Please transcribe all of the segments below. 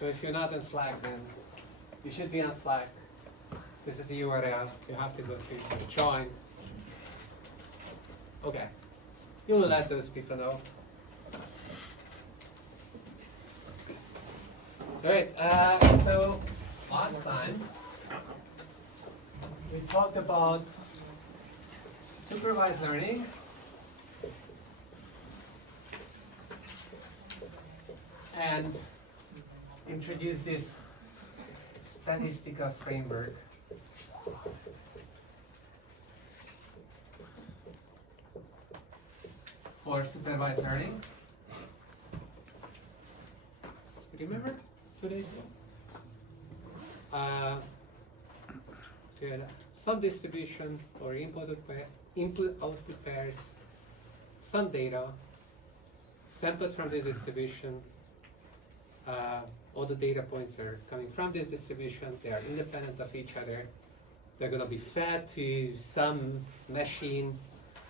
So if you're not on Slack, then you should be on Slack. This is the URL. You have to go to join. Okay. You will let those people know. Great. So last time we talked about supervised learning. And introduced this statistical framework. For supervised learning. Remember 2 days ago? So you had a sub-distribution or input-output pairs, some data, sampled from this distribution. All the data points are coming from this distribution. They are independent of each other. They're going to be fed to some machine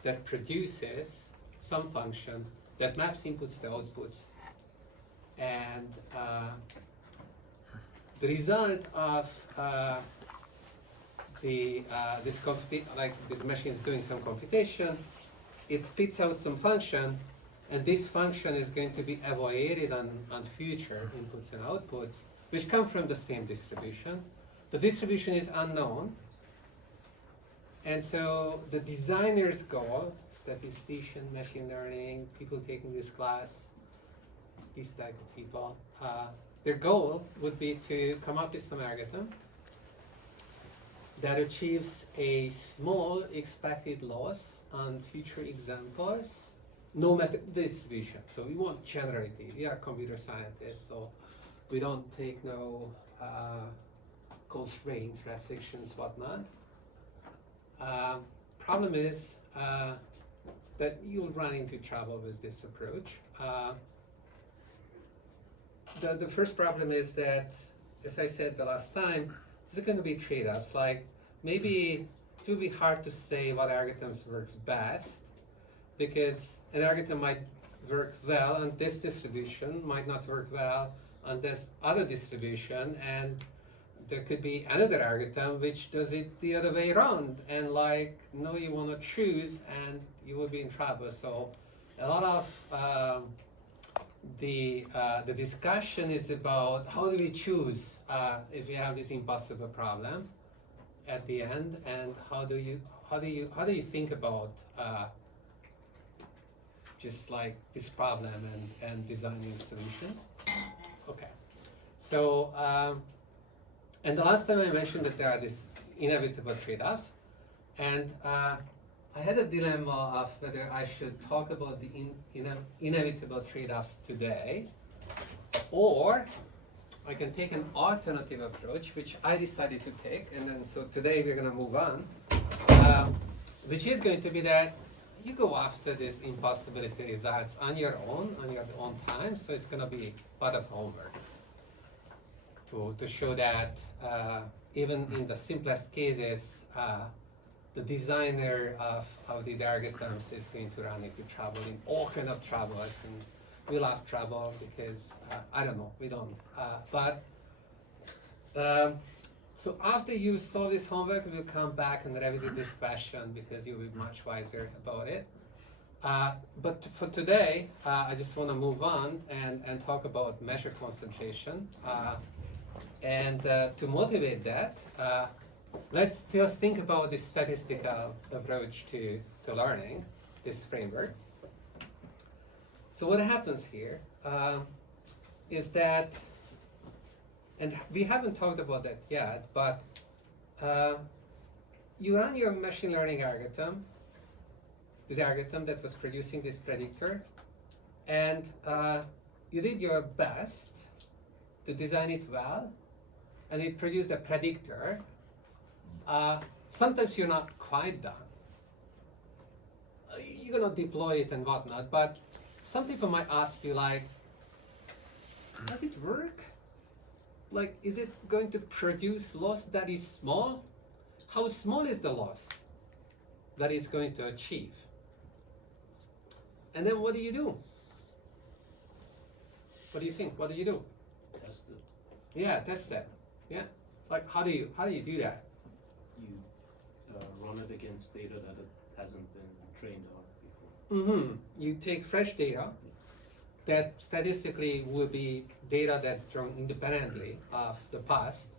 that produces some function that maps inputs to outputs. And the result of this machine is doing some computation, it spits out some function, and this function is going to be evaluated on future inputs and outputs, which come from the same distribution. The distribution is unknown, and so the designer's goal, statistician, machine learning, people taking this class, these type of people, their goal would be to come up with some algorithm that achieves a small expected loss on future examples, no matter the distribution. So we want generality. We are computer scientists, so we don't take no constraints, restrictions, whatnot. Problem is that you'll run into trouble with this approach. The first problem is that, as I said the last time, there's going to be trade-offs. Like maybe it will be hard to say what algorithms works best, because an algorithm might work well on this distribution, might not work well on this other distribution, and there could be another algorithm which does it the other way around, and like, no, you want to choose, and you will be in trouble. So a lot of the discussion is about how do we choose if we have this impossible problem at the end, and how do you think about just like this problem and designing solutions. Okay, so and the last time I mentioned that there are these inevitable trade-offs, and I had a dilemma of whether I should talk about the inevitable trade-offs today, or I can take an alternative approach, which I decided to take, and then so today we're going to move on, which is going to be that you go after these impossibility results on your own time, so it's going to be part of homework to show that even in the simplest cases, the designer of these algorithms is going to run into trouble, in all kind of troubles, and we'll have trouble because, I don't know, we don't. So after you solve this homework, we'll come back and revisit this question because you'll be much wiser about it. But for today, I just want to move on and talk about measure concentration. And to motivate that, let's just think about this statistical approach to learning, this framework. So what happens here is that, and we haven't talked about that yet, but you run your machine learning algorithm, this algorithm that was producing this predictor, and you did your best to design it well, and it produced a predictor. Sometimes you're not quite done. You're gonna deploy it and whatnot, but some people might ask you like, does it work? Like, is it going to produce loss that is small? How small is the loss that it's going to achieve? And then what do you do? What do you think? What do you do? Test it. Yeah, test set. Yeah. Like how do you do that? You run it against data that it hasn't been trained on before. Mm-hmm. You take fresh data that statistically will be data that's drawn independently of the past.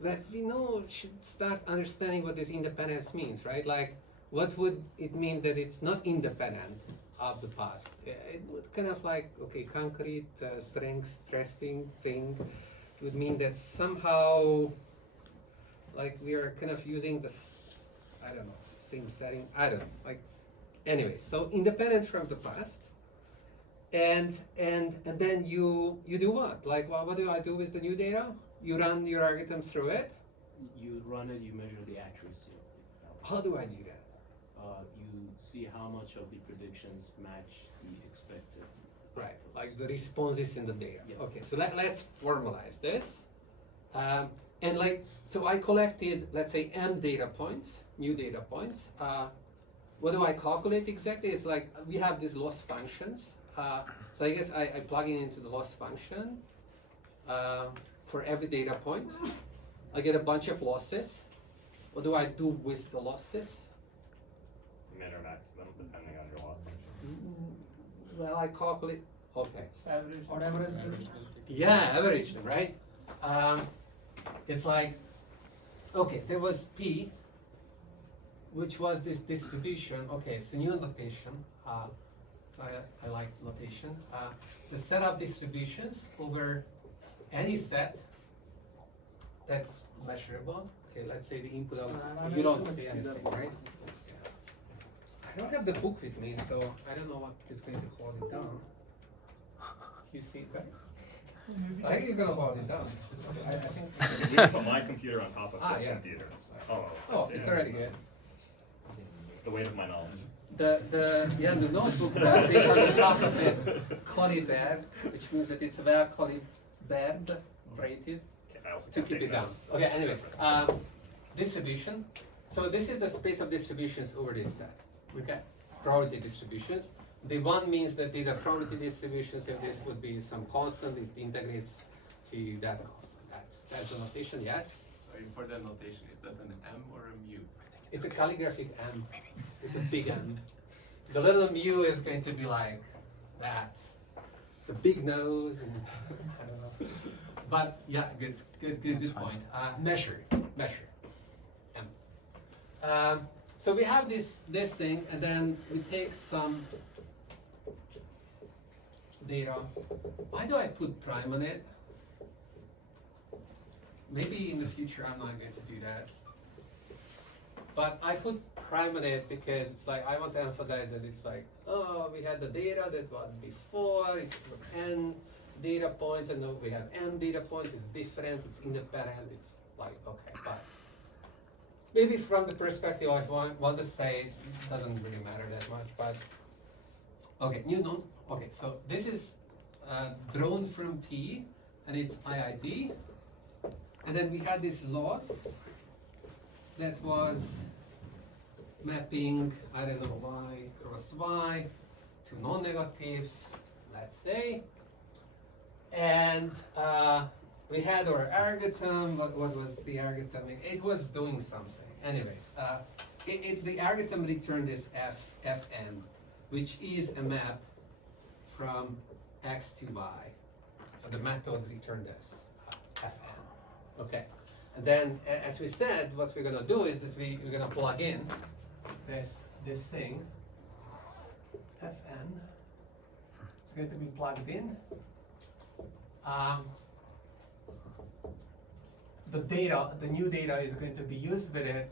But we know should start understanding what this independence means, right? Like, what would it mean that it's not independent of the past? It would kind of like, okay, concrete strength testing thing would mean that somehow, like, we are kind of using this, I don't know, same setting, I don't know, like, anyway, so independent from the past. And then you do what? Like, what do I do with the new data? You run your algorithm through it. You run it, you measure the accuracy of it. How do I do that? You see how much of the predictions match the expected. Right, like the responses in the data. Yeah. Okay, so let's formalize this. And like, so I collected, let's say, m data points, new data points. What do I calculate exactly? It's like we have these loss functions. So I guess I plug it into the loss function for every data point. I get a bunch of losses. What do I do with the losses? Min or max them depending on your loss function. Well, I calculate. Okay. Average. Or average. Yeah, average them, right? It's like, okay, there was P, which was this distribution. Okay, it's a new notation. So I like notation. The set of distributions over any set that's measurable. Okay, let's say the input of, so you don't see anything, right? I don't have the book with me, so I don't know what is going to hold it down. Do you see it better? I think you're gonna hold it down. I think. We put my computer on top of this yeah. computer. Oh, Oh, it's already good. The weight of my knowledge. The notebook that is on the top of it, calibrated, which means that it's well calibrated, rated Okay, I also to can't keep take it down. notes. Okay, anyways, distribution. So this is the space of distributions over this set. Okay, probability distributions. The one means that these are probability distributions. If this would be some constant, it integrates to that constant. That's the notation. Yes. Sorry for that notation. Is that an M or a mu? It's a calligraphic M. It's a big M. The little mu is going to be like that. It's a big nose, and I don't know. But yeah, good point. Measure. M. So we have this thing, and then we take some data. Why do I put prime on it? Maybe in the future I'm not going to do that. But I put prime on it because it's like I want to emphasize that it's like, oh, we had the data that was before, it was n data points, and now we have m data points. It's different, it's independent, it's like, okay, but maybe from the perspective I want to say, it doesn't really matter that much, but okay, okay, so this is drawn from P, and it's IID, and then we had this loss that was mapping, I don't know, y cross y to non-negatives, let's say. And we had our algorithm. What was the algorithm? It was doing something. Anyways, the algorithm returned this fn, which is a map from x to y. The method returned this fn. Okay. And then, as we said, what we're going to do is that we're going to plug in this thing, fn. It's going to be plugged in. The data, the new data, is going to be used with it,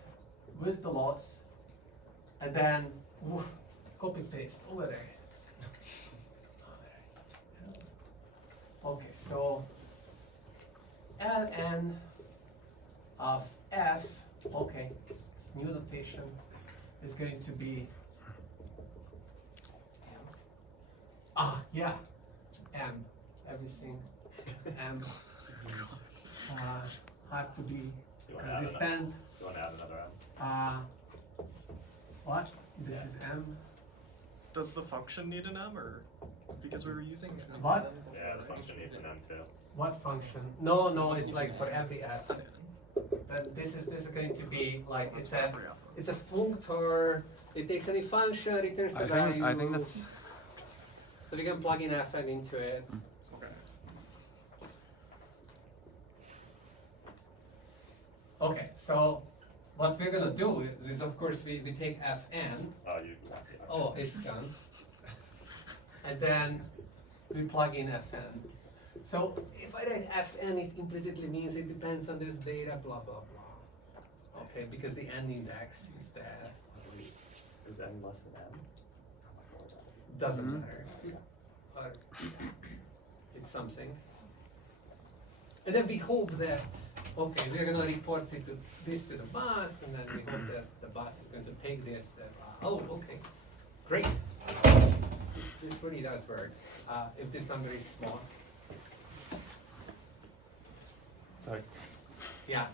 with the loss, and then copy paste over there. Okay, so ln of f, okay, this new notation is going to be m, everything m have to be You want to add consistent. You want to add another M? What? This is m. Does the function need an M or because we were using What? Yeah, the function needs an M too. What function? No, it's like for every f. Then this is going to be like it's a functor. It takes any function, returns the value. I think that's. So we can plug in fn into it. Okay. Okay, so what we're gonna do is of course we take fn. Oh, you. Yeah. Oh, it's gone. And then we plug in fn. So if I write fn, it implicitly means it depends on this data, blah blah blah. Okay, because the n index is there. Is n less than n? Doesn't Mhm. matter. Or it's something. And then we hope that, okay, we're gonna report this to the boss, and then we hope that the boss is going to take this. Oh, okay, great. This really does work. If this number is small. Sorry. Yeah.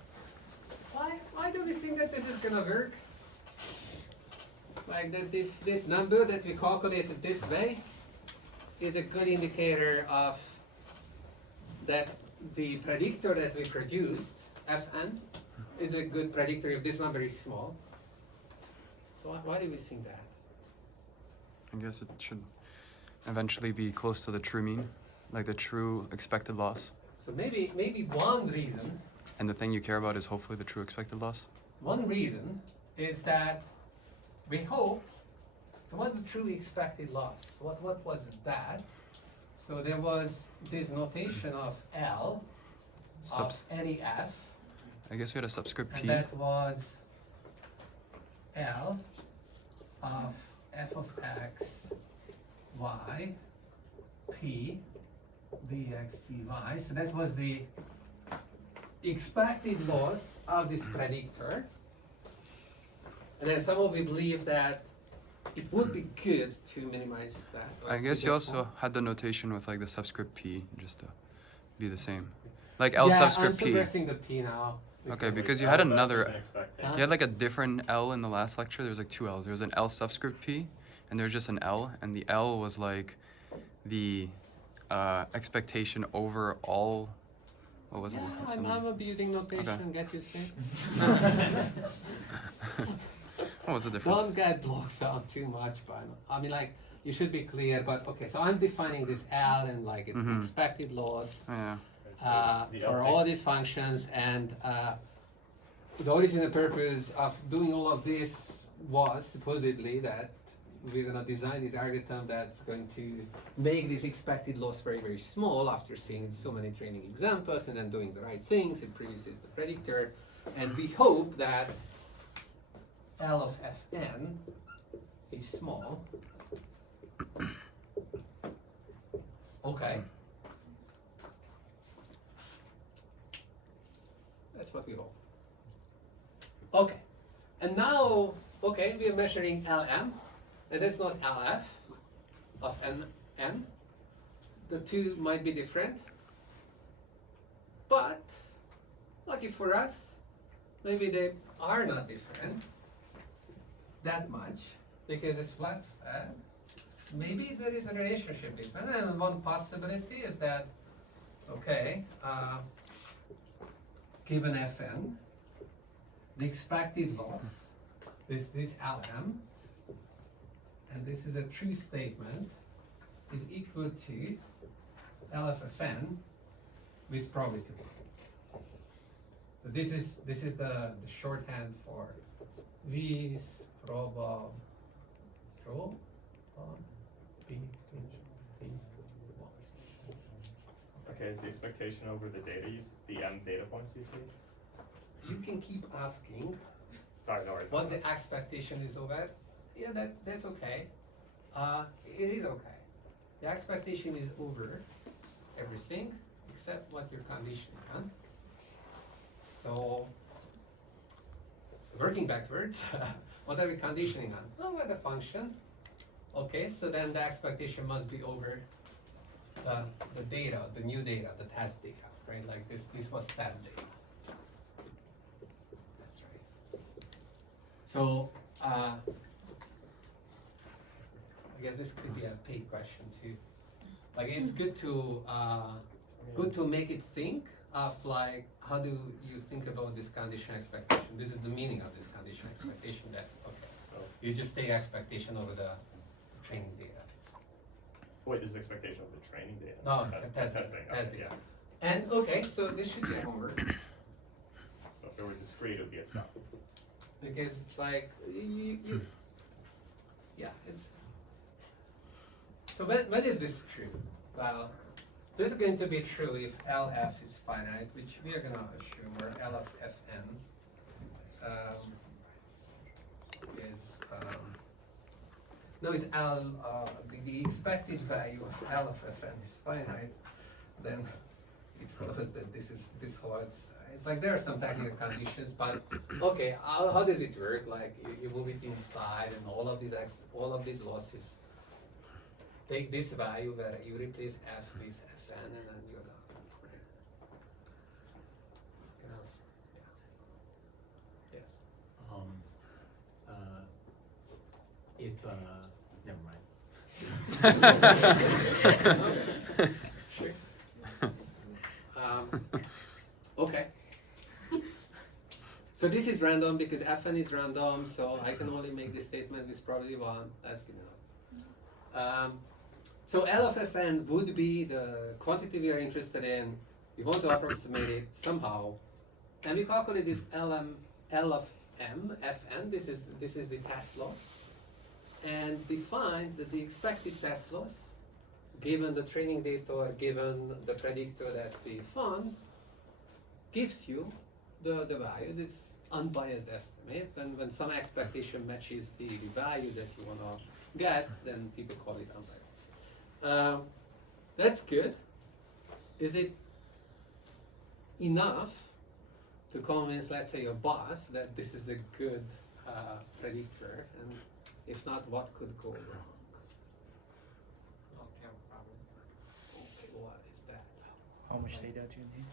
Why do we think that this is gonna work? Like that this number that we calculated this way is a good indicator of that the predictor that we produced, fn, is a good predictor if this number is small. So why do we think that? I guess it should eventually be close to the true mean, like the true expected loss. So maybe one reason And the thing you care about is hopefully the true expected loss. One reason is that we hope, so what's the true expected loss? What was that? So there was this notation of L of Subs- any F, I guess we had a subscript and P. that was L of f of x, y, p, dx, dy. So that was the expected loss of this predictor. And then somehow we believe that it would be good to minimize that. or I guess keep you it also small. had the notation with like the subscript P, just to be the same. Like L Yeah, subscript I'm P. suppressing the p now. Okay, because you had another. Huh? You had like a different L in the last lecture. There was like two L's. There was an L subscript P, and there was just an L, and the L was like the expectation over all. What was Yeah, it? I'm, Something- I'm abusing notation. Okay. Get used to it. What was the difference? Don't get blocked out too much, but I mean, like, you should be clear. But okay, so I'm defining this L and like it's the Mhm. expected loss Yeah. for all these functions, and the original purpose of doing all of this was supposedly that we're gonna design this algorithm that's going to make this expected loss very, very small after seeing so many training examples and then doing the right things. It produces the predictor, and we hope that L of Fn is small. Okay. That's what we hope. Okay. And now, okay, we are measuring Lm, and that's not Lf of Nm. The two might be different, but lucky for us, maybe they are not different that much, because it's flat set. Maybe there is a relationship between them, and one possibility is that, okay, given Fn, the expected loss, this Lm, and this is a true statement, is equal to L of Fn with probability. So this is the shorthand for V prob B. Okay, is the expectation over the data the m data points you see? You can keep asking. Sorry, no worries. What's the expectation is over? Yeah, that's okay. It is okay. The expectation is over everything except what you're conditioning on. So working backwards, what are we conditioning on? Oh, well, the function. Okay, so then the expectation must be over the data, the new data, the test data, right? Like this was test data. That's right. So I guess this could be a paid question too. Like it's good to good to make it think of like, how do you think about this condition expectation? This is the meaning of this condition expectation that, okay, Oh. you just take expectation over the training data. Wait, this is expectation of the training data? No, Testing, testing, okay, testing. yeah. And okay, so this should be a homework So if it were discrete, it would be a cell. because it's like yeah, it's. So when is this true? Well, this is going to be true if LF is finite, which we are gonna assume, or L of Fn is no, it's L. The expected value of L of Fn is finite. Then it follows that this holds. It's like there are some technical conditions, but okay, how does it work? Like you move it inside, and all of these losses take this value where you replace F with Fn, and then you're done. It's kind of, yeah. Yes. If never mind. Sure. Okay. So this is random because Fn is random, so I can only make this statement with probability 1. That's good enough. So L of Fn would be the quantity we are interested in. We want to approximate it somehow, and we calculate this L of M, Fn. This is the test loss, and we find that the expected test loss, given the training data or given the predictor that we found, gives you the value, this unbiased estimate. And when some expectation matches the value that you want to get, then people call it unbiased. That's good. Is it enough to convince, let's say, your boss that this is a good predictor? And if not, what could go wrong? Okay, what is that? How much data do you need?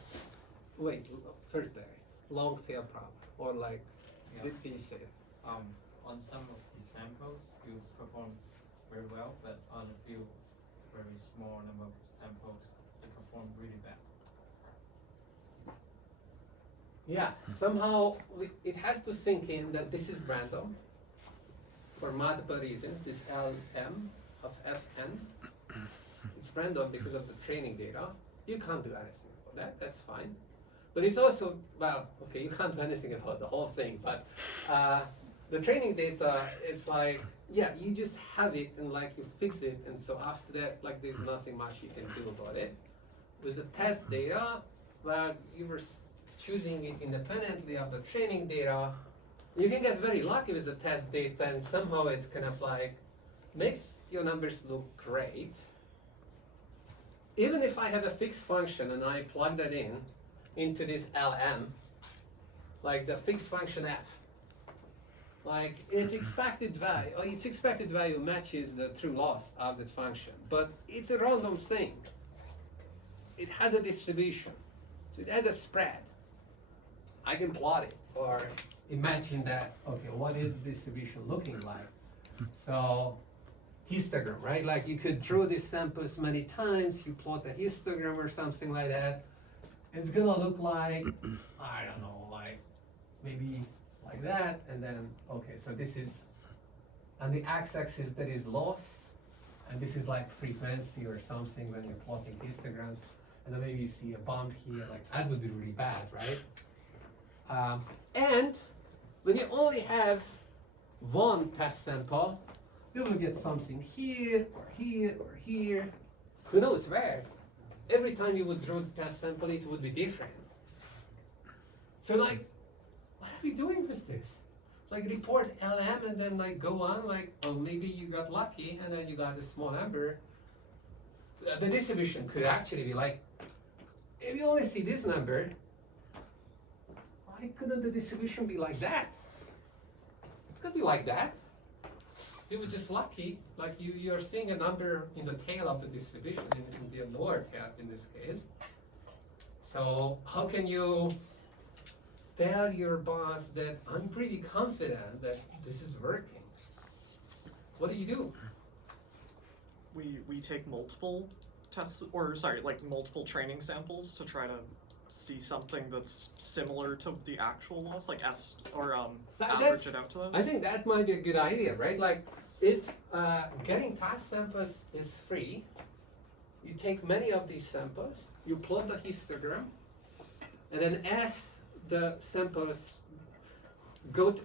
Wait, first there. Long tail problem. Or like, Yeah. did you say it? On some of the samples, you perform very well, but on a few very small number of samples, you perform really bad. Yeah, somehow it has to sink in that this is random for multiple reasons. This Lm of Fn, it's random because of the training data. You can't do anything about that, that's fine. But it's also, well, okay, you can't do anything about the whole thing, but the training data, it's like, yeah, you just have it and like you fix it, and so after that, like there's nothing much you can do about it. With the test data, well, you were choosing it independently of the training data. You can get very lucky with the test data, and somehow it's kind of like makes your numbers look great. Even if I have a fixed function and I plug that into this Lm, like the fixed function f, like its expected value matches the true loss of that function, but it's a random thing. It has a distribution, so it has a spread. I can plot it or imagine that, okay, what is the distribution looking like? So histogram, right? Like you could draw these samples many times, you plot a histogram or something like that. It's gonna look like, I don't know, like maybe like that, and then, okay, so this is, on the x-axis there is loss, and this is like frequency or something when you're plotting histograms, and then maybe you see a bump here, like that would be really bad, right? And when you only have one test sample, you will get something here, or here, or here, who knows where. Every time you would draw the test sample, it would be different. So like, what are we doing with this? Like report LM and then like go on, like, oh, maybe you got lucky and then you got a small number. The distribution could actually be like, if you only see this number, why couldn't the distribution be like that? It could be like that. You were just lucky, like you're seeing a number in the tail of the distribution, in the lower tail in this case. So how can you tell your boss that I'm pretty confident that this is working? What do? We take multiple tests, or sorry, like multiple training samples to try to see something that's similar to the actual loss, like average it out to those? I think that might be a good idea, right? Like, if getting task samples is free, you take many of these samples, you plot the histogram, and then as the samples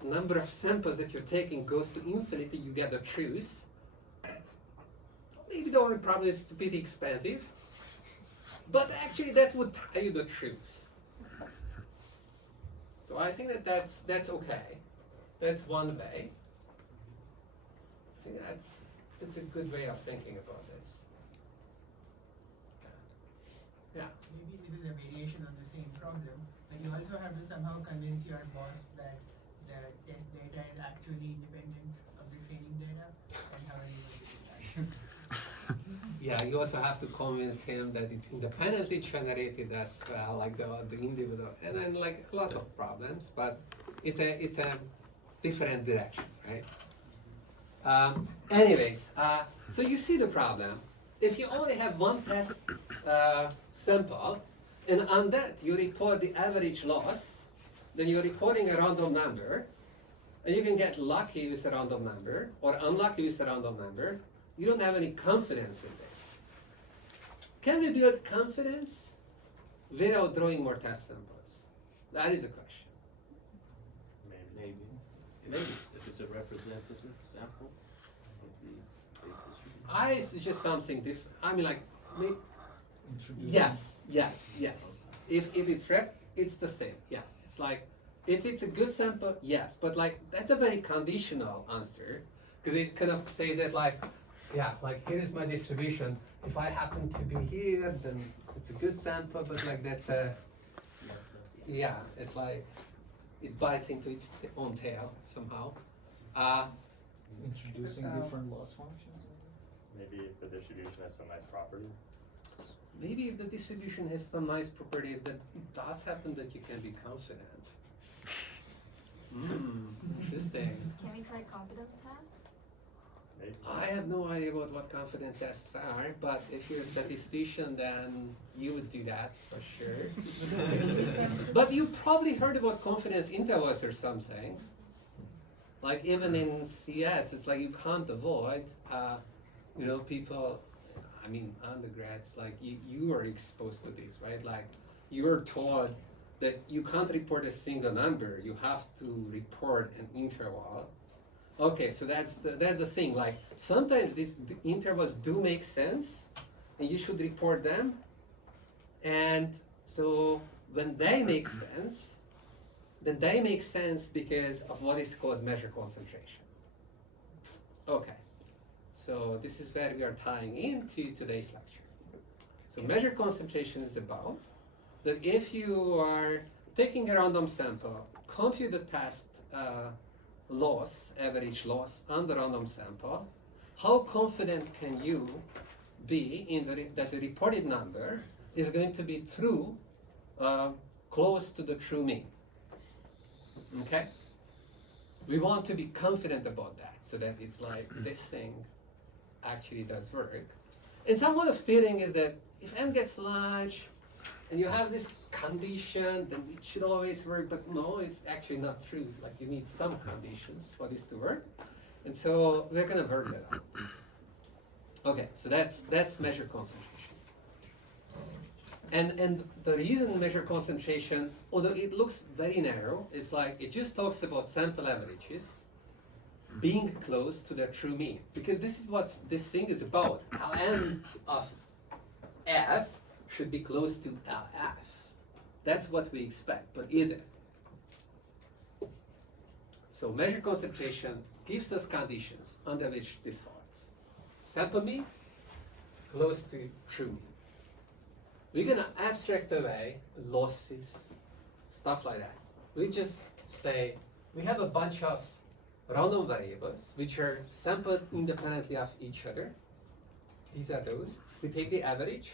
number of samples that you're taking goes to infinity, you get the truth. Maybe the only problem is it's a bit expensive, but actually that would tell you the truth. So I think that that's okay. That's one way. I think that's a good way of thinking about this. Yeah. Maybe this is a variation on the same problem, but you also have to somehow convince your boss that the test data is actually independent of the training data, and how are you going to do that? Yeah, you also have to convince him that it's independently generated as well, like the individual, and then like a lot of problems, but it's a different direction, right? Anyways, so you see the problem. If you only have one test sample, and on that you report the average loss, then you're reporting a random number, and you can get lucky with a random number, or unlucky with a random number. You don't have any confidence in this. Can we build confidence without drawing more test samples? That is a question. Maybe. Maybe. If it's a representative sample of the data distribution. I suggest something different. I mean, like, yes. If it's it's the same. Yeah, it's like, if it's a good sample, yes, but like that's a very conditional answer, because it kind of says that like, yeah, like here is my distribution. If I happen to be here, then it's a good sample, but like that's a, yeah, it's like it bites into its own tail somehow. Introducing different loss functions. Maybe if the distribution has some nice properties. Maybe if the distribution has some nice properties, that it does happen that you can be confident. Interesting. Can we try confidence test? Maybe. I have no idea what confident tests are, but if you're a statistician, then you would do that for sure. But you probably heard about confidence intervals or something. Like even in CS, it's like you can't avoid, people, I mean, undergrads, like you are exposed to this, right? Like you're taught that you can't report a single number, you have to report an interval. Okay, so that's the thing, like sometimes these intervals do make sense and you should report them. And so when they make sense, then they make sense because of what is called measure concentration. Okay, so this is where we are tying into today's lecture. So measure concentration is about that if you are taking a random sample, compute the test loss, average loss on the random sample, how confident can you be in that the reported number is going to be true, close to the true mean? Okay? We want to be confident about that so that it's like this thing actually does work. And somehow the feeling is that if m gets large and you have this condition, then it should always work, but no, it's actually not true. Like you need some conditions for this to work. And so we're gonna work that out. Okay, so that's measure concentration. And the reason measure concentration, although it looks very narrow, is like it just talks about sample averages being close to the true mean. Because this is what this thing is about. Ln of f should be close to Lf. That's what we expect, but is it? So measure concentration gives us conditions under which this holds. Sample mean close to true mean. We're gonna abstract away losses, stuff like that. We just say we have a bunch of random variables which are sampled independently of each other. These are those. We take the average.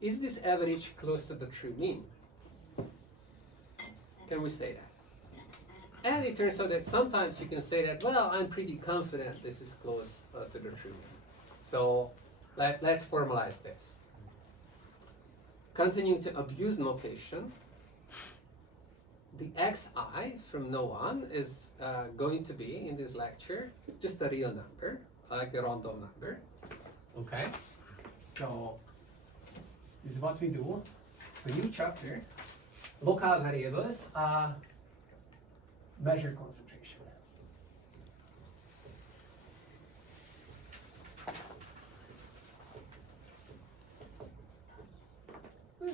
Is this average close to the true mean? Can we say that? And it turns out that sometimes you can say that, well, I'm pretty confident this is close to the true mean. So let's formalize this. Continuing to abuse notation, the xi from now on is going to be in this lecture just a real number, like a random number. Okay? So this is what we do. So new chapter, local variables measure concentration. I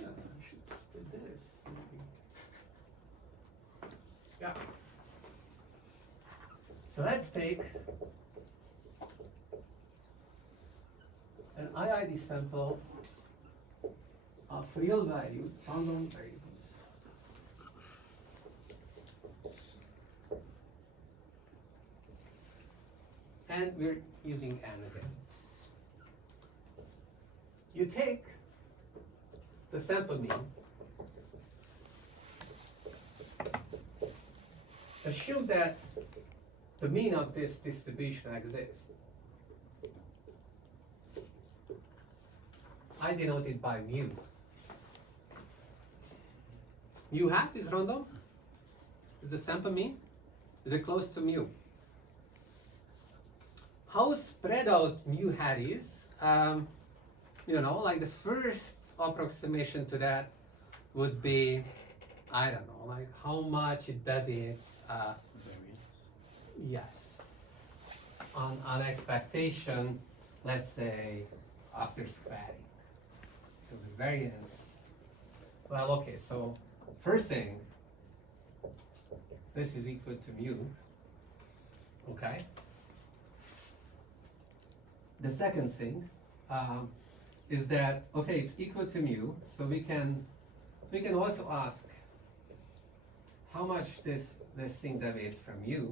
should split this, maybe. Yeah. So let's take an IID sample of real value random variables. And we're using n again. You take the sample mean, assume that the mean of this distribution exists. I denote it by mu. Mu hat is random? Is the sample mean? Is it close to mu? How spread out mu hat is, you know, like the first approximation to that would be, I don't know, like how much it deviates, yes, on expectation, let's say, after squaring. So the variance, well, okay, so first thing, this is equal to mu, okay? The second thing is that, okay, it's equal to mu, so we can also ask how much this thing deviates from mu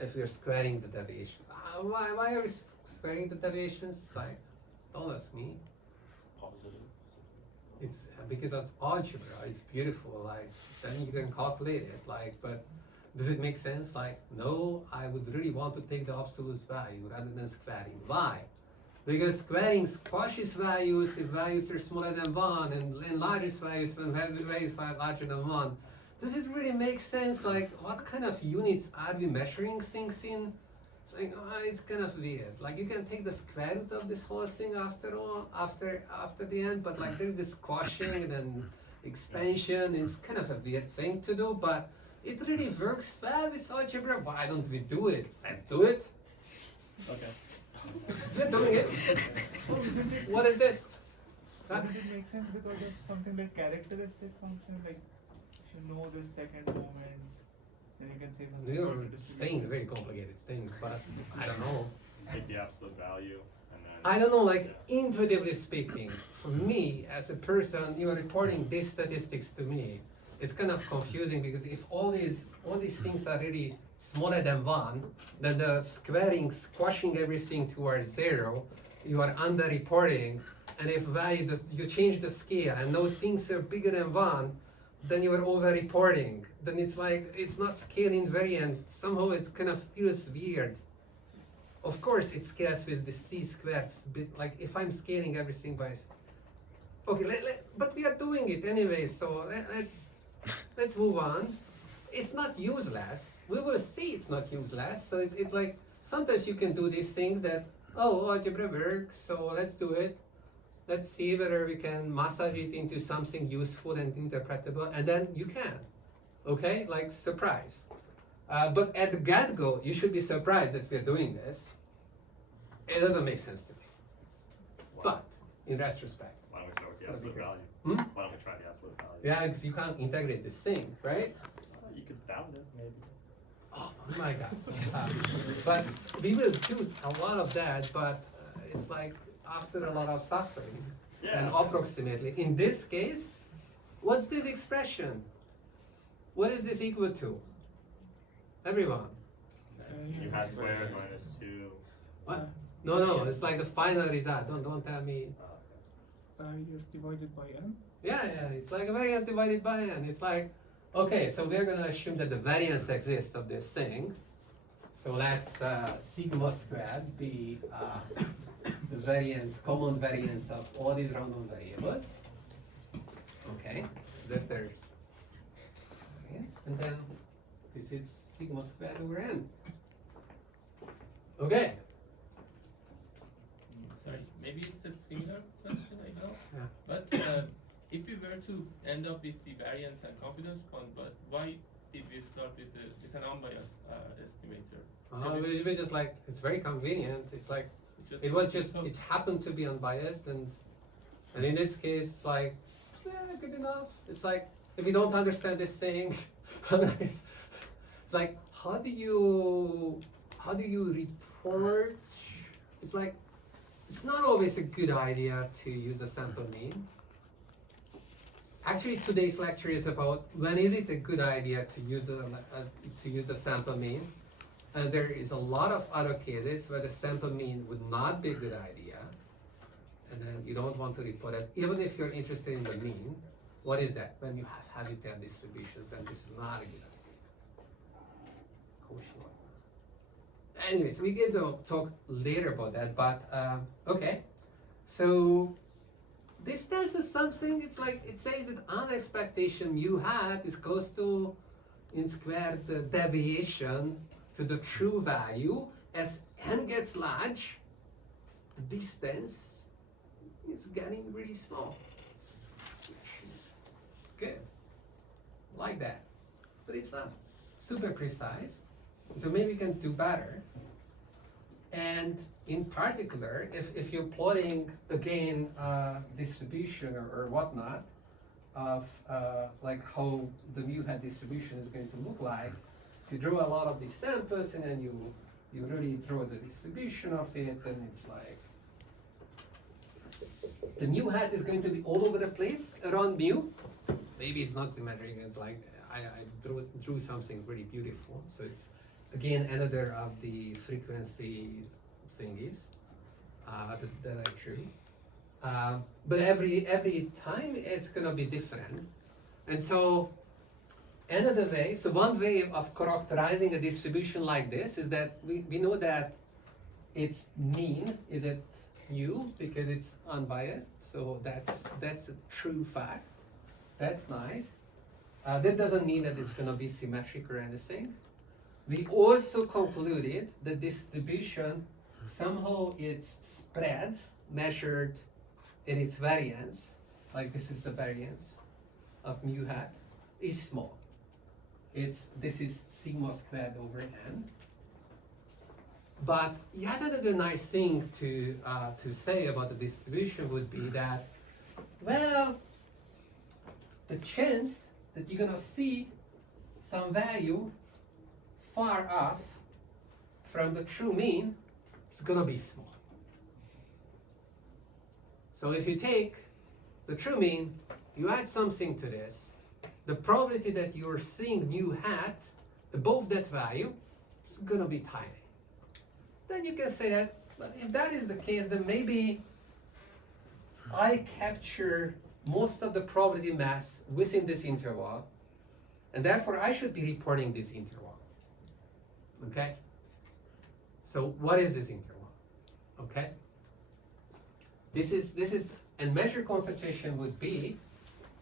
if we're squaring the deviation. Why are we squaring the deviations? It's like, don't ask me. Positive. It's because it's algebra, it's beautiful, like, then you can calculate it, like, but does it make sense? Like, no, I would really want to take the absolute value rather than squaring. Why? Because squaring squashes values if values are smaller than 1 and enlarges values when values are larger than 1. Does it really make sense? Like, what kind of units are we measuring things in? It's like, it's kind of weird. Like, you can take the square root of this whole thing after all, after the end, but like there's this squashing and then expansion. It's kind of a weird thing to do, but it really works well with algebra. Why don't we do it? Let's do it. Okay. We're doing it. What is this? Huh? Doesn't it make sense because of something like characteristic function? Like, if you know this second moment, then you can say something You're about the distribution. saying very complicated things, but I don't know. Take the absolute value and then. I don't know, like intuitively speaking, for me as a person, you are reporting these statistics to me. It's kind of confusing because if all these things are really smaller than 1, then the squaring, squashing everything towards 0, you are under-reporting. And if you change the scale and those things are bigger than 1, then you are over-reporting. Then it's like, it's not scale invariant. Somehow it kind of feels weird. Of course it scales with the c squared, like if I'm scaling everything by, okay, but we are doing it anyway, so let's move on. It's not useless. We will see it's not useless. So it's like, sometimes you can do these things that, oh, algebra works, so let's do it. Let's see whether we can massage it into something useful and interpretable, and then you can. Okay, like surprise. But at the get-go, you should be surprised that we're doing this. It doesn't make sense to me. But in retrospect, Why don't we start with the absolute value? Hmm? Why don't we try the absolute value? yeah, because you can't integrate this thing, right? You could bound it, maybe. Oh my God. But we will do a lot of that, but it's like after a lot of suffering. And Yeah. approximately. In this case, what's this expression? What is this equal to? Everyone. You had squared minus 2. What? No, it's like the final result. Don't tell me. Variance divided by n? Yeah, it's like a variance divided by n. It's like, okay, so we're gonna assume that the variance exists of this thing. So let's sigma squared be the variance, common variance of all these random variables. Okay, so that's their variance, and then this is sigma squared over n. Okay. Sorry, maybe it's a similar question, I know. Yeah. But if we were to end up with the variance and confidence point, but why did we start with an unbiased estimator? We just like, it's very convenient. It's like, It's it was just, it happened to be unbiased, and in this case, it's like, yeah, good enough. It's like, if you don't understand this thing, it's like, how do you report? It's like, it's not always a good idea to use the sample mean. Actually, today's lecture is about when is it a good idea to use the sample mean. And there is a lot of other cases where the sample mean would not be a good idea, and then you don't want to report it. Even if you're interested in the mean, what is that? When you have habitat distributions, then this is not a good idea. Anyways, we get to talk later about that, but okay. So this tells us something. It's like, it says that an expectation mu hat is close to in squared deviation to the true value. As n gets large, the distance is getting really small. It's good, like that, but it's not super precise. So maybe we can do better. And in particular, if you're plotting the gain distribution or whatnot of like how the mu hat distribution is going to look like, if you draw a lot of these samples and then you really draw the distribution of it, then it's like the mu hat is going to be all over the place around mu. Maybe it's not symmetric. It's like I drew something really beautiful. So it's again another of the frequency thingies that I drew. But every time it's gonna be different, and so another way. So one way of characterizing a distribution like this is that we know that its mean is at mu because it's unbiased. So that's a true fact. That's nice. That doesn't mean that it's gonna be symmetric or anything. We also concluded that distribution somehow its spread measured in its variance, like this is the variance of mu hat, is small. This is sigma squared over n. But yet another nice thing to say about the distribution would be that, well, the chance that you're gonna see some value far off from the true mean is gonna be small. So if you take the true mean, you add something to this, the probability that you're seeing mu hat above that value is gonna be tiny. Then you can say that, but if that is the case, then maybe I capture most of the probability mass within this interval, and therefore I should be reporting this interval. Okay? So what is this interval? Okay? This is and measure concentration would be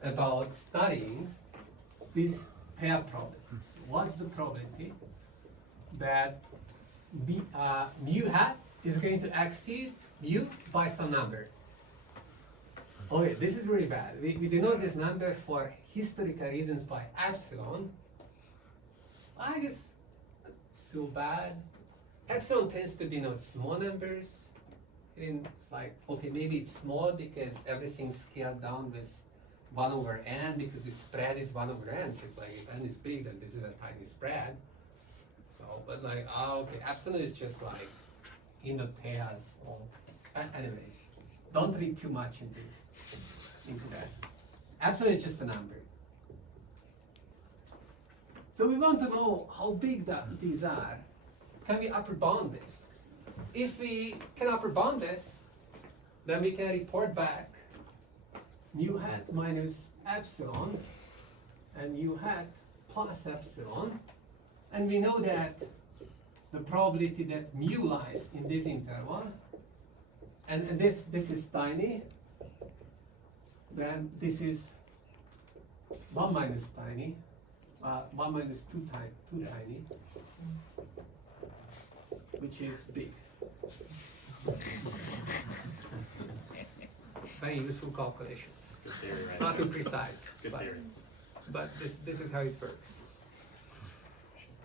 about studying these pair probabilities. What's the probability that mu hat is going to exceed mu by some number? Okay, this is really bad. We denote this number for historical reasons by epsilon. I guess not so bad. Epsilon tends to denote small numbers. It's like, okay, maybe it's small because everything's scaled down with 1 over n because the spread is 1 over n. So it's like, if n is big, then this is a tiny spread. So, but like, okay, epsilon is just like in the tails. Or, anyways, don't read too much into that. Epsilon is just a number. So we want to know how big these are. Can we upper bound this? If we can upper bound this, then we can report back mu hat minus epsilon and mu hat plus epsilon. And we know that the probability that mu lies in this interval and this is tiny, then this is 1 minus tiny, 1 minus 2 tiny, which is big. Very useful calculations. Good theory, right? Not too precise, Good but, theory. but this is how it works.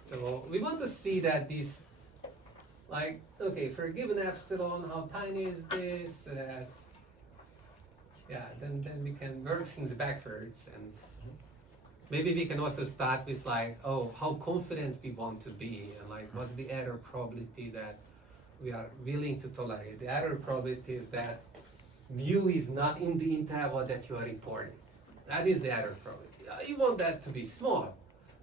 So we want to see that these, like, okay, for a given epsilon, how tiny is this? So that, yeah, then we can work things backwards, and maybe we can also start with like, oh, how confident we want to be, and like, what's the error probability that we are willing to tolerate? The error probability is that mu is not in the interval that you are importing. That is the error probability. You want that to be small.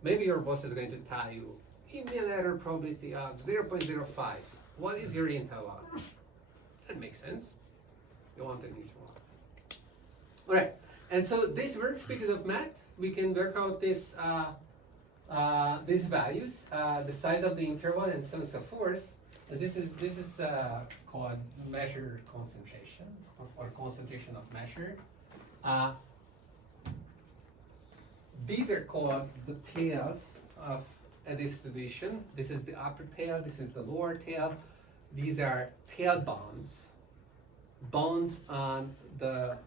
Maybe your boss is going to tell you, give me an error probability of 0.05. What is your interval? That makes sense. You want an interval. All right, and so this works because of math. We can work out this, these values, the size of the interval, and so on and so forth. And this is called measure concentration, or concentration of measure. These are called the tails of a distribution. This is the upper tail, this is the lower tail. These are tail bonds on the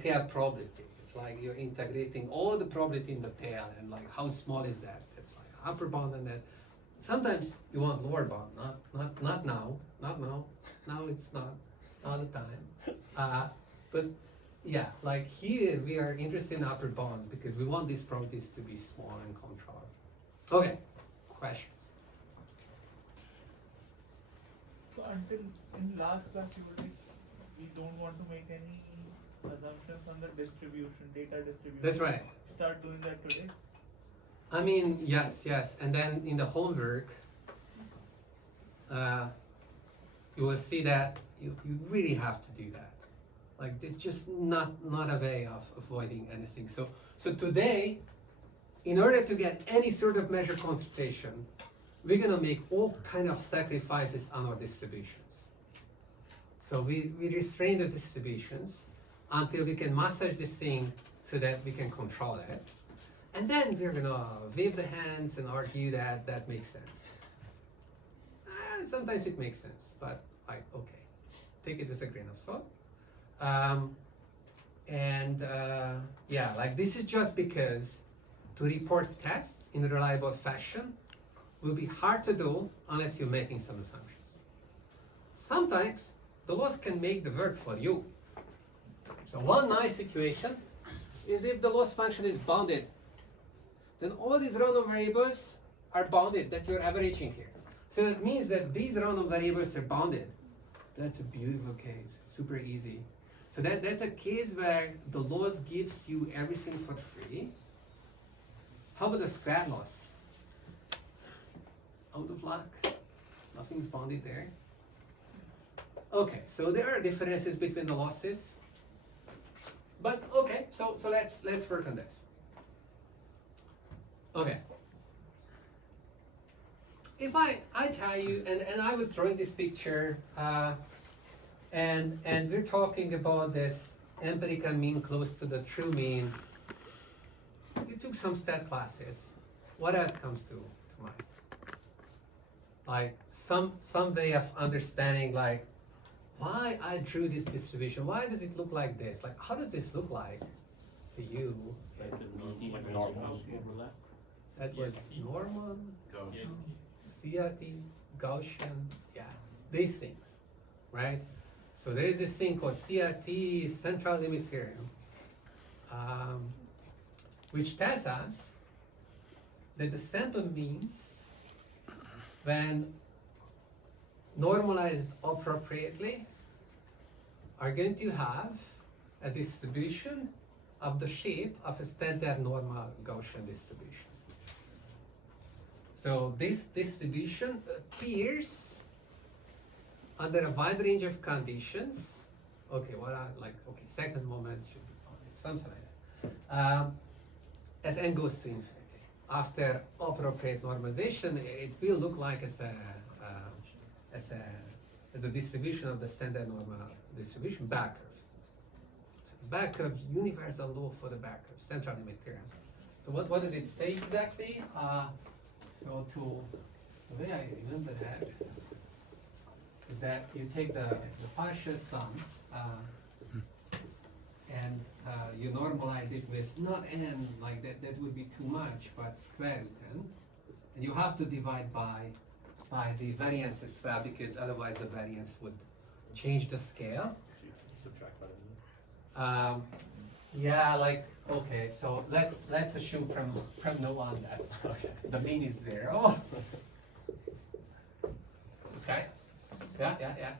tail probability. It's like you're integrating all the probability in the tail, and like how small is that? It's like upper bound and that. Sometimes you want lower bound, not now. Now it's not the time. But yeah, like here we are interested in upper bounds because we want these probabilities to be small and controlled. Okay, questions? So until in last class you were like, we don't want to make any assumptions on the distribution, data distribution. That's right. Start doing that today. I mean, yes, and then in the homework, you will see that you really have to do that. Like, there's just not a way of avoiding anything. So today, in order to get any sort of measure concentration, we're gonna make all kind of sacrifices on our distributions. So we restrain the distributions until we can massage this thing so that we can control it. And then we're gonna wave the hands and argue that that makes sense. Sometimes it makes sense, but like, okay, take it with a grain of salt. Yeah, like this is just because to report tests in a reliable fashion will be hard to do unless you're making some assumptions. Sometimes the loss can make the work for you. So one nice situation is if the loss function is bounded, then all these random variables are bounded that you're averaging here. So that means that these random variables are bounded. That's a beautiful case, super easy. So that's a case where the loss gives you everything for free. How about the square loss? Out of luck, nothing's bounded there. Okay, so there are differences between the losses. But okay, so let's work on this. Okay. If I tell you, and I was drawing this picture, and we're talking about this empirical mean close to the true mean. You took some stat classes. What else comes to mind? Like some way of understanding, like why I drew this distribution. Why does it look like this? Like how does this look like to you? Like the Like median normal. overlap. That was normal, CRT, Gaussian, yeah, these things, right? So there is this thing called CRT, central limit theorem, which tells us that the sample means, when normalized appropriately, are going to have a distribution of the shape of a standard normal Gaussian distribution. So this distribution appears under a wide range of conditions. Okay, second moment should be something like that. As n goes to infinity. After appropriate normalization, it will look like as a as a distribution of the standard normal distribution, back curve. Back curve, universal law for the back curve, central limit theorem. So what does it say exactly? So the way I remember that is that you take the partial sums and you normalize it with not n, like that would be too much, but square root n. And you have to divide by the variance as well, because otherwise the variance would change the scale. Subtract by the mean. Yeah, like, okay, so let's assume from now on that Okay. the mean is 0. Okay. Yeah.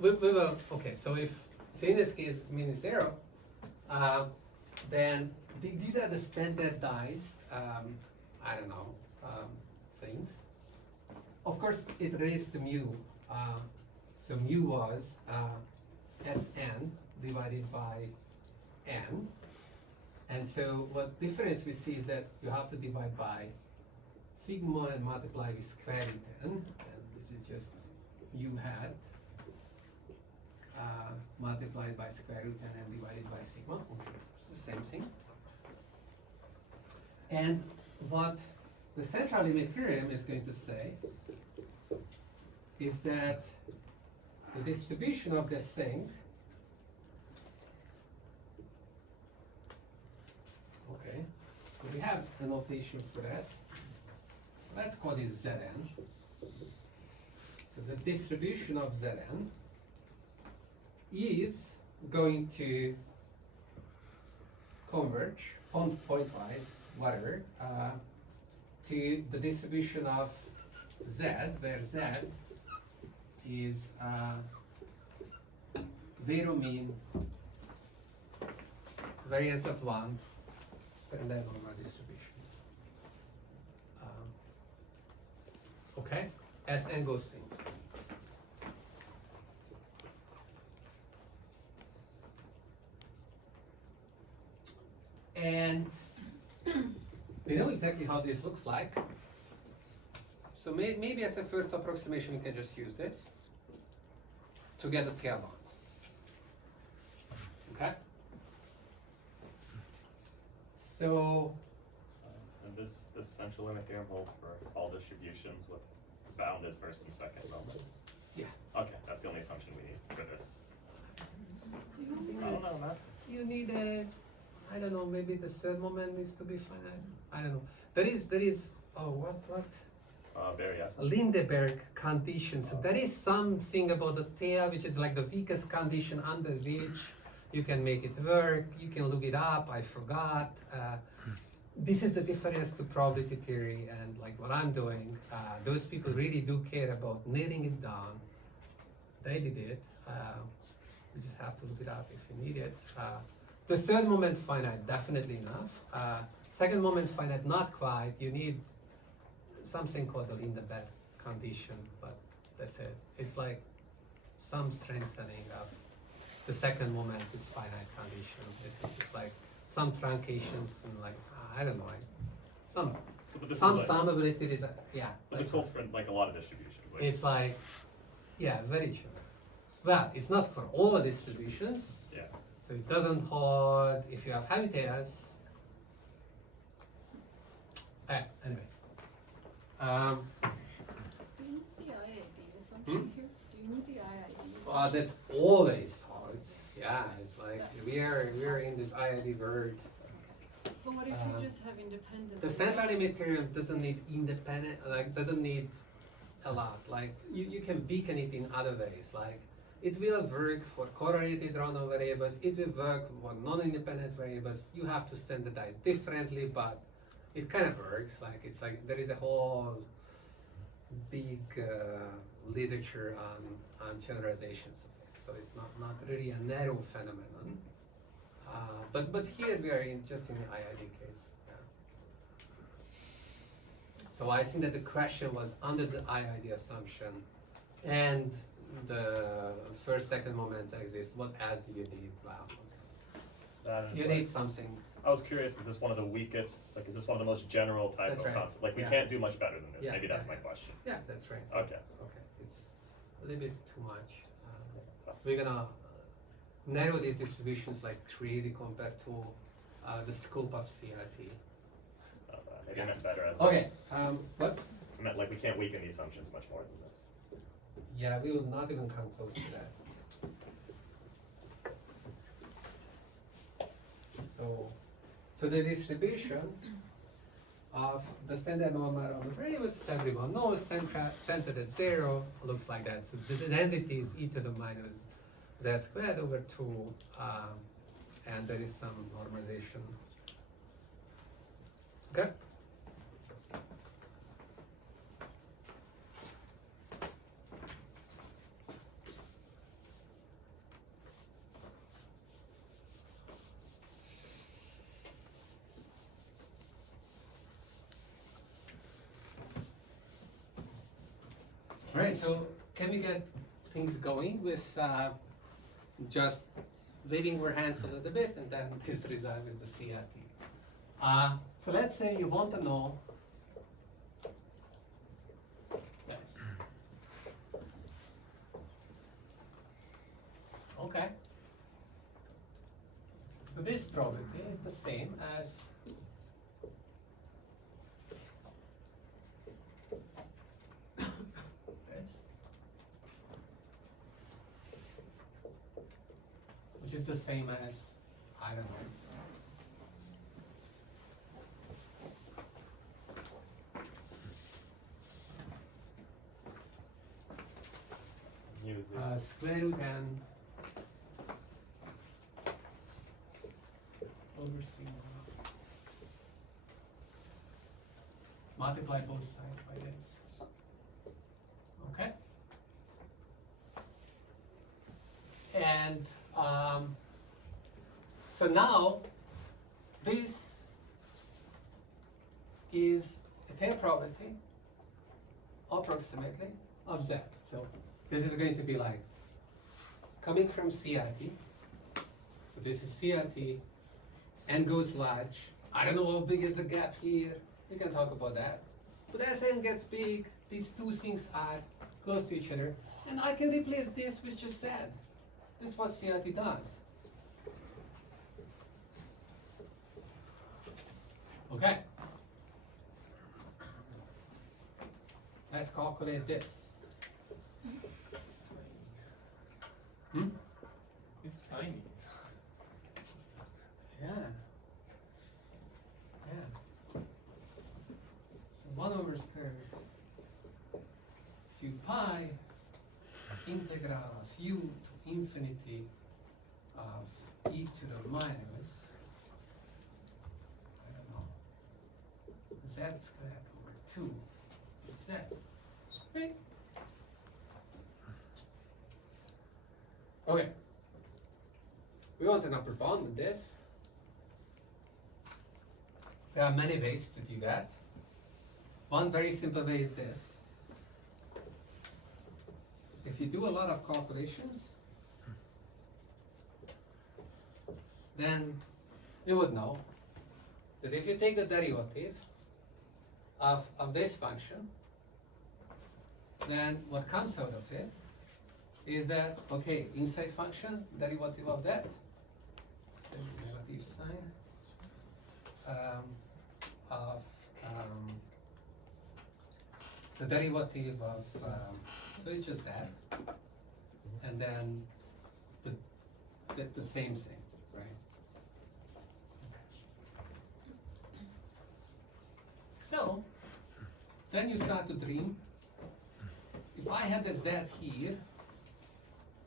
We will, okay, so in this case mean is 0, then these are the standardized, I don't know, things. Of course, it relates to mu. So mu was Sn divided by n. And so what difference we see is that you have to divide by sigma and multiply with square root n. And this is just mu hat multiplied by square root n and divided by sigma. Okay, it's the same thing. And what the central limit theorem is going to say is that the distribution of this thing, okay, so we have a notation for that. So let's call this Zn. So the distribution of Zn is going to converge pointwise, whatever, to the distribution of Z, where Z is 0 mean, variance of 1, standard normal distribution. Okay, Sn goes in. And we know exactly how this looks like. So maybe as a first approximation, you can just use this to get the tail bonds. Okay? So, And this central limit theorem holds for all distributions with bounded first and second moments? yeah. Okay, that's the only assumption we need for this. Do you I don't know, I'm asking. You need a, I don't know, maybe the third moment needs to be finite. I don't know. There is, oh, what? Very yes. Lindeberg condition. So there is something about the tail which is like the weakest condition under which you can make it work. You can look it up. I forgot. This is the difference to probability theory and like what I'm doing. Those people really do care about nailing it down. They did it. You just have to look it up if you need it. The third moment finite, definitely enough. Second moment finite, not quite. You need something called the Lindeberg condition, but that's it. It's like some strengthening of the second moment is finite condition. This is just like some truncations and like, I don't know, some But this some is like, summability is, yeah. but this that's holds for like a lot of distributions. Like, It's like, yeah, very true. Well, it's not for all the distributions, yeah. so it doesn't hold if you have heavy tails. Anyways. Do you need the IID assumption here? Do you need the IID assumption? That's always hard. Yeah, it's like we are in this IID world. But what if you just have independent? The central limit theorem doesn't need independent, like doesn't need a lot. Like you can weaken it in other ways. Like it will work for correlated random variables. It will work for non-independent variables. You have to standardize differently, but it kind of works. Like it's like there is a whole big literature on generalizations of it. So it's not really a narrow phenomenon. But here we are just in the IID case. Yeah. So I think that the question was under the IID assumption, and the first, second moments exist. What else do you need? Wow. That and You it's like- need something. I was curious, is this one of the weakest, like, is this one of the most general type That's of right. concept? Like, we Yeah. can't do much better than this, Yeah, maybe that's yeah, my question. Yeah, that's right. Okay. Okay, it's a little bit too much. So- We're gonna narrow these distributions like crazy compared to the scope of CRT. Maybe I meant better as. Okay, what? I meant like we can't weaken the assumptions much more than this. Yeah, we will not even come close to that. So the distribution of the standard normal of the variables everyone knows centered at 0 looks like that. So the density is e to the minus z squared over 2, and there is some normalization. Okay. All right, so can we get things going with just waving our hands a little bit and then this result is the CRT. So let's say you want to know this. Okay. So this probability is the same as which is the same as, I don't know. Using. Square root n over sigma. Multiply both sides by this. Okay? And so now this is a tail probability approximately of z. So this is going to be like coming from CRT. So this is CRT, n goes large. I don't know how big is the gap here. We can talk about that. But as n gets big, these two things are close to each other. And I can replace this with just z. This is what CRT does. Okay. Let's calculate this. Hmm? It's tiny. Yeah. Yeah. So 1 over square root 2 pi integral of u to infinity of e to the minus, I don't know, z squared over 2 z. Right? Okay. We want an upper bound with this. There are many ways to do that. One very simple way is this. If you do a lot of calculations, then you would know that if you take the derivative of this function, then what comes out of it is that, okay, inside function, derivative of that, there's a negative sign, of the derivative of, so it's just that, and then the same thing, right? Okay. So, then you start to dream, if I had a z here,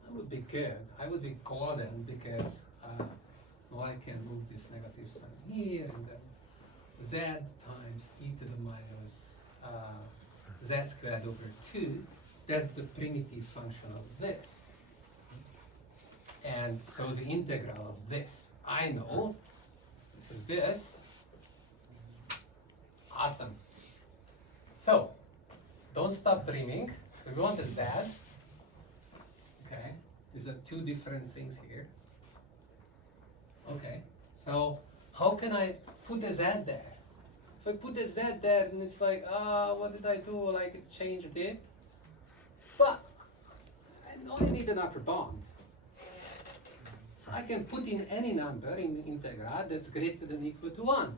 that would be good. I would be golden because now I can move this negative sign here and then z times e to the minus z squared over 2. That's the primitive function of this. And so the integral of this, I know this is this. Awesome. So, don't stop dreaming. So we want a z. Okay, these are two different things here. Okay, So how can I put a Z there? If I put a Z there, and it's like, what did I do? Like it changed it. But I only need an upper bound. So I can put in any number in the integral that's greater than or equal to 1.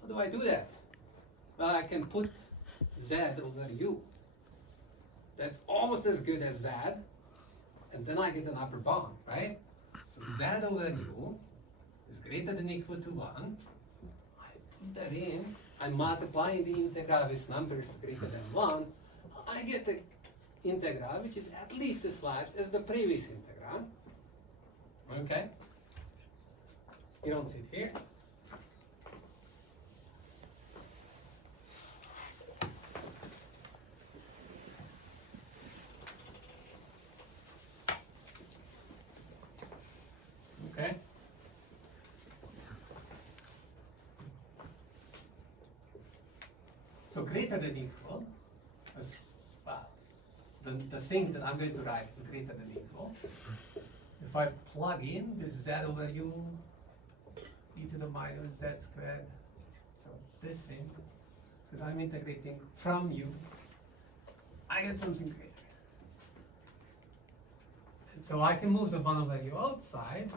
How do I do that? Well, I can put Z over U. That's almost as good as Z. And then I get an upper bound, right? So Z over U is greater than or equal to 1. I put that in. I'm multiplying the integral with numbers greater than 1. I get the integral which is at least as large as the previous integral. Okay? You don't see it here. Okay? So greater than equal is, well, the thing that I'm going to write is greater than equal. If I plug in this Z over U, e to the minus Z squared, so this thing, because I'm integrating from U, I get something greater. And so I can move the 1 over U outside.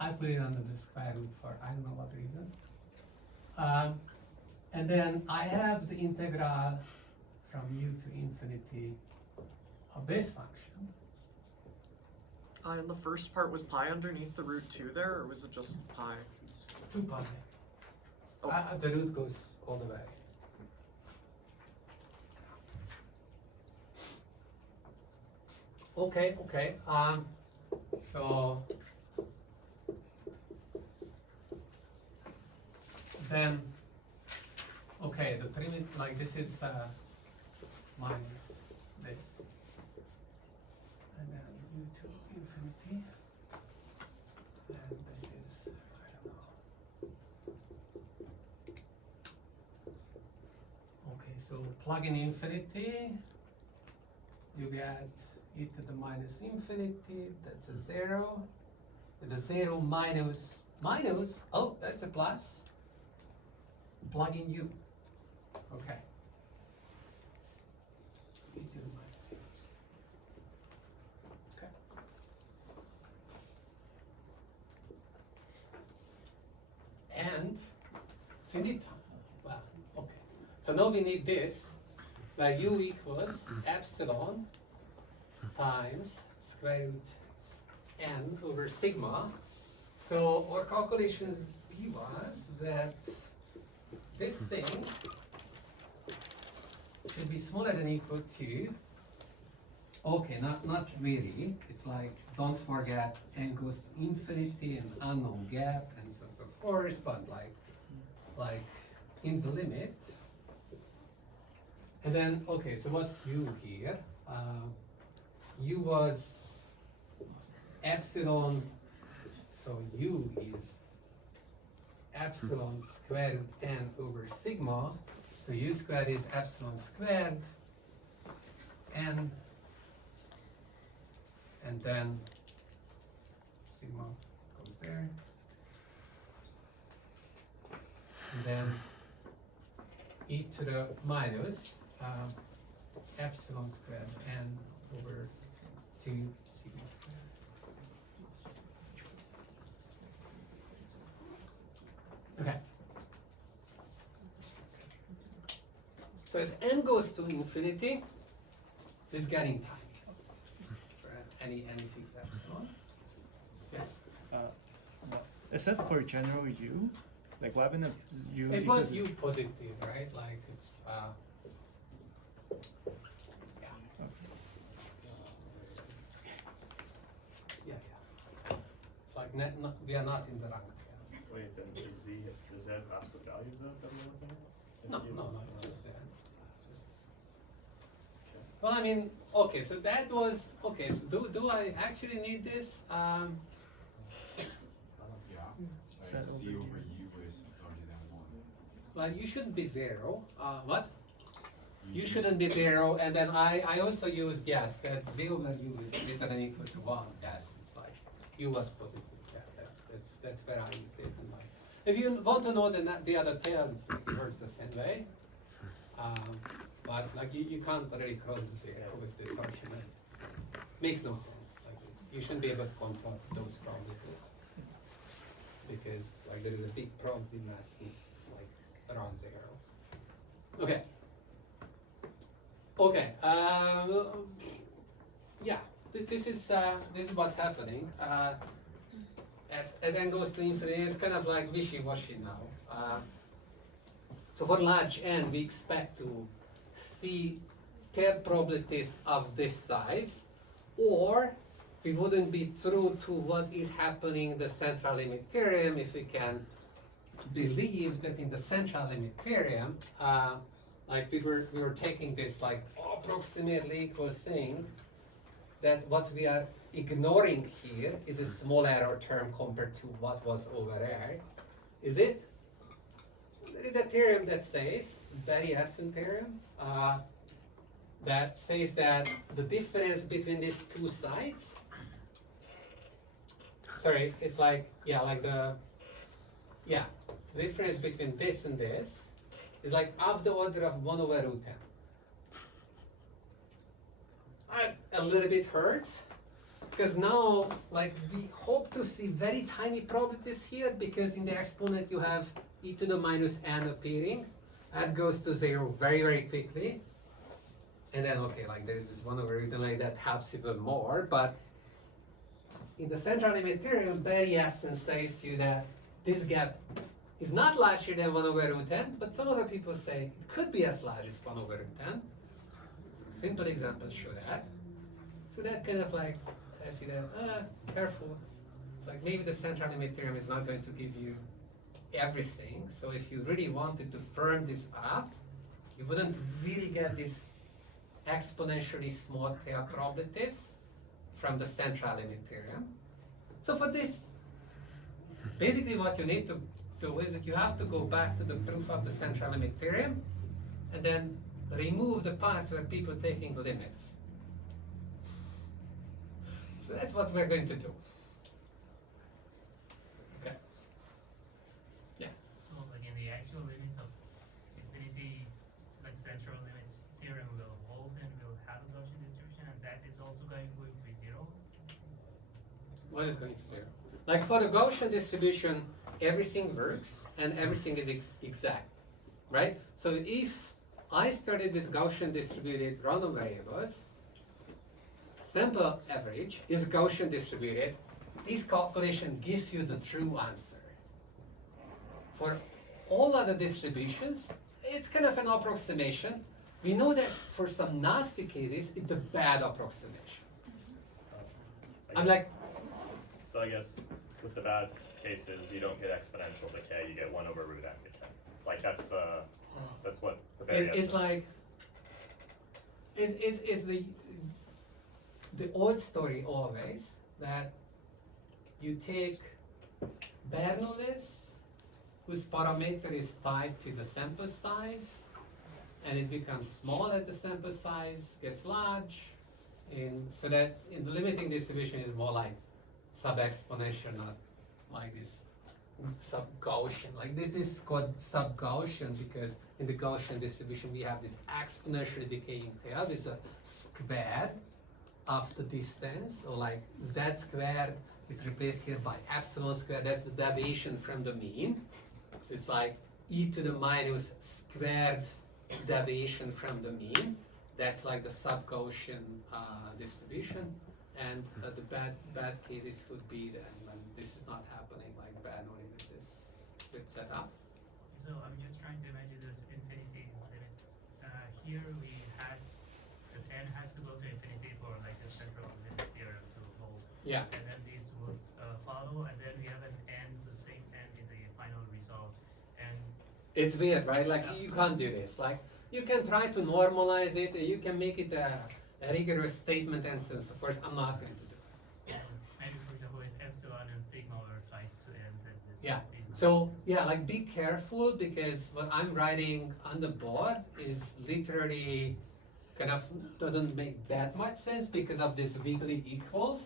I put it under the square root for I don't know what reason. And then I have the integral from U to infinity of this function. And the first part was pi underneath the root 2 there, or was it just pi? 2 pi. Oh. The root goes all the way. Okay, okay. So then, okay, the primitive, like this is minus this, and then u to infinity, and this is, I don't know. Okay, so plug in infinity, you get e to the minus infinity, that's a 0. It's a 0 minus, oh, that's a plus. Plug in U. Okay. E to the minus U. Okay. And it's indeed, well, okay. So now we need this, where U equals epsilon times square root n over sigma. So our calculations B was that this thing should be smaller than or equal to, okay, not really. It's like, don't forget n goes to infinity and unknown gap and so on and so forth, but like in the limit. And then, okay, so what's U here? U was epsilon, so U is epsilon squared root n over sigma. So U squared is epsilon squared n, and then sigma goes there. And then e to the minus epsilon squared n over 2 sigma squared. Okay. So as n goes to infinity, this is getting tiny. For any fixed epsilon. Yes. Except for general U, like what happened if U? It was U positive, right? Like it's yeah. It's like we are not in the rank. Wait, then is Z absolute values that we're looking at? No, just that. Well, I mean, okay, so that was, okay, so do I actually need this? Yeah. Set So over C over here. U is larger than 1. Well, you shouldn't be 0. What? U shouldn't be 0, and then I also used, yes, that 0 value is greater than equal to 1. Yes, it's like U was positive. Yeah, that's where I use it in my. If you want to know the other tails, it works the same way. But like you can't really cross the 0 with this argument. It makes no sense. Like you shouldn't be able to control those probabilities because like there is a big probability mass is like around 0. Okay. Okay. Yeah. This is what's happening. As n goes to infinity, it's kind of like wishy-washy now. So for large n, we expect to see tail probabilities of this size, or we wouldn't be true to what is happening in the central limit theorem if we can believe that in the central limit theorem, like we were taking this like approximately equals thing, that what we are ignoring here is a small error term compared to what was over there. Is it? There is a theorem that says, Berry-Essen theorem, that says that the difference between these two sides, sorry, it's like, the difference between this and this is like of the order of 1 over root n. A little bit hurts, because now, like, we hope to see very tiny probabilities here, because in the exponent you have e to the minus n appearing. That goes to 0 very, very quickly. And then, okay, like there's this 1 over root n, like that helps even more. But in the central limit theorem, Berry-Essen says you that this gap is not larger than 1 over root n, but some other people say it could be as large as 1 over root n. Simple examples show that. So that kind of like tells you that, careful. It's like maybe the central limit theorem is not going to give you everything. So if you really wanted to firm this up, you wouldn't really get these exponentially small tail probabilities from the central limit theorem. So for this, basically what you need to do is that you have to go back to the proof of the central limit theorem and then remove the parts where people taking limits. So that's what we're going to do. Okay. Yes. So like in the actual limits of infinity, like central limit theorem will hold and will have a Gaussian distribution, and that is also going to be 0? What is going to 0? Like for the Gaussian distribution, everything works and everything is exact, right? So if I started with Gaussian distributed random variables, sample average is Gaussian distributed, this calculation gives you the true answer. For all other distributions, it's kind of an approximation. We know that for some nasty cases, it's a bad approximation. I'm like, so I guess with the bad cases, you don't get exponential decay, you get 1 over root n decay. Like that's what the variance it's like, it's the old story always that you take Bernoullis, whose parameter is tied to the sample size, and it becomes small as the sample size gets large, so that in the limiting distribution is more like sub-exponential, not like this sub-Gaussian. Like this is called sub-Gaussian because in the Gaussian distribution we have this exponentially decaying tail with the square of the distance, or like z squared is replaced here by epsilon squared. That's the deviation from the mean. So it's like e to the minus squared deviation from the mean. That's like the sub-Gaussian distribution. And the bad cases would be then when this is not happening, like Bernoulli with this bit set up. So I'm just trying to imagine this infinity limit. Here we had the n has to go to infinity for like the central limit theorem to hold. Yeah. And then these would follow, and then we have an n, the same n in the final result. And it's weird, right? Like you can't do this. Like you can try to normalize it, you can make it a rigorous statement and so forth. I'm not going to do it. maybe for example if epsilon and sigma were tied to n, then this Yeah. would be So yeah, like be careful because what I'm writing on the board is literally kind of doesn't make that much sense because of this weakly equal.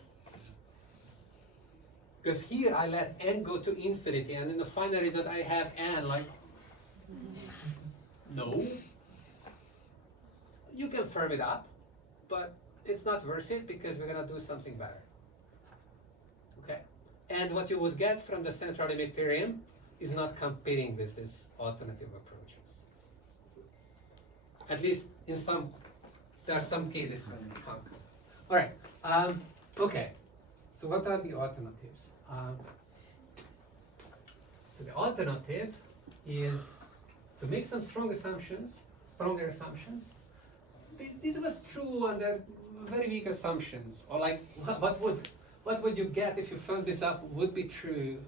Because here I let n go to infinity and in the final result I have n like, no. You can firm it up, but it's not worth it because we're gonna do something better. Okay? And what you would get from the central limit theorem is not competing with these alternative approaches. At least in some, there are some cases when it can't. All right. Okay. So what are the alternatives? So the alternative is to make some stronger assumptions. This was true under very weak assumptions, or like what would you get if you firmed this up would be true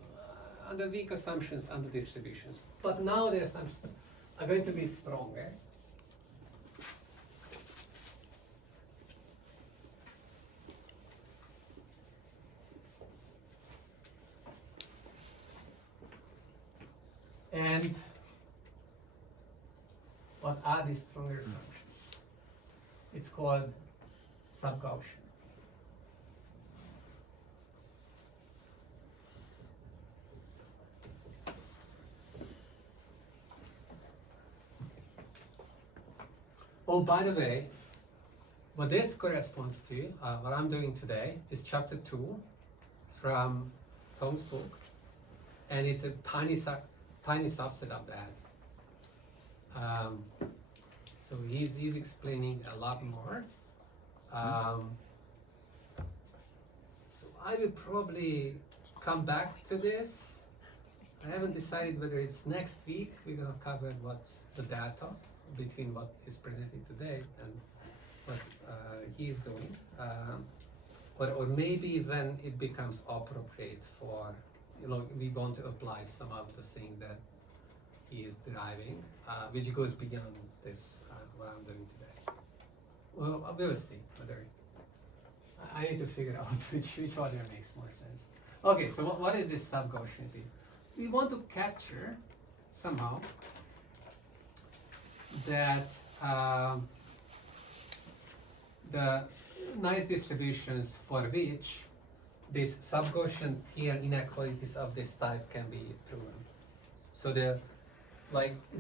under weak assumptions under distributions. But now the assumptions are going to be stronger. And what are these stronger assumptions? It's called sub-Gaussian. Oh, by the way, what this corresponds to, what I'm doing today, is chapter 2 from Tom's book, and it's a tiny subset of that. So he's explaining a lot more. So I will probably come back to this. I haven't decided whether it's next week. We're gonna cover what's the data between what is presented today and what he's doing. Or maybe when it becomes appropriate for, we want to apply some of the things that he is deriving, which goes beyond this, what I'm doing today. Well, we'll see whether, I need to figure out which order makes more sense. Okay, so what is this sub-Gaussianity? We want to capture somehow that the nice distributions for which these sub-Gaussian Thiel inequalities of this type can be proven. So the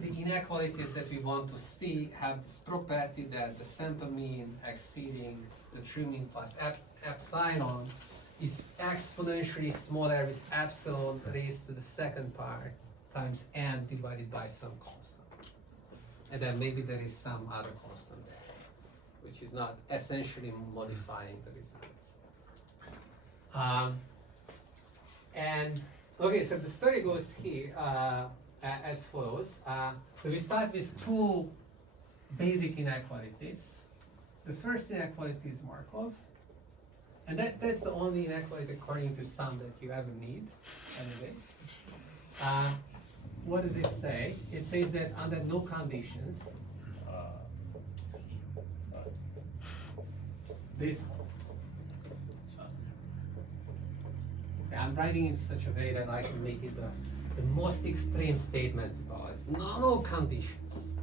inequalities that we want to see have this property that the sample mean exceeding the true mean plus epsilon is exponentially smaller with epsilon raised to the second power times n divided by some constant. And then maybe there is some other constant there, which is not essentially modifying the results. And okay, so the story goes here as follows. So we start with two basic inequalities. The first inequality is Markov, and that's the only inequality according to some that you ever need, anyways. What does it say? It says that under no conditions, this holds. Okay, I'm writing in such a way that I can make it the most extreme statement about it. No conditions.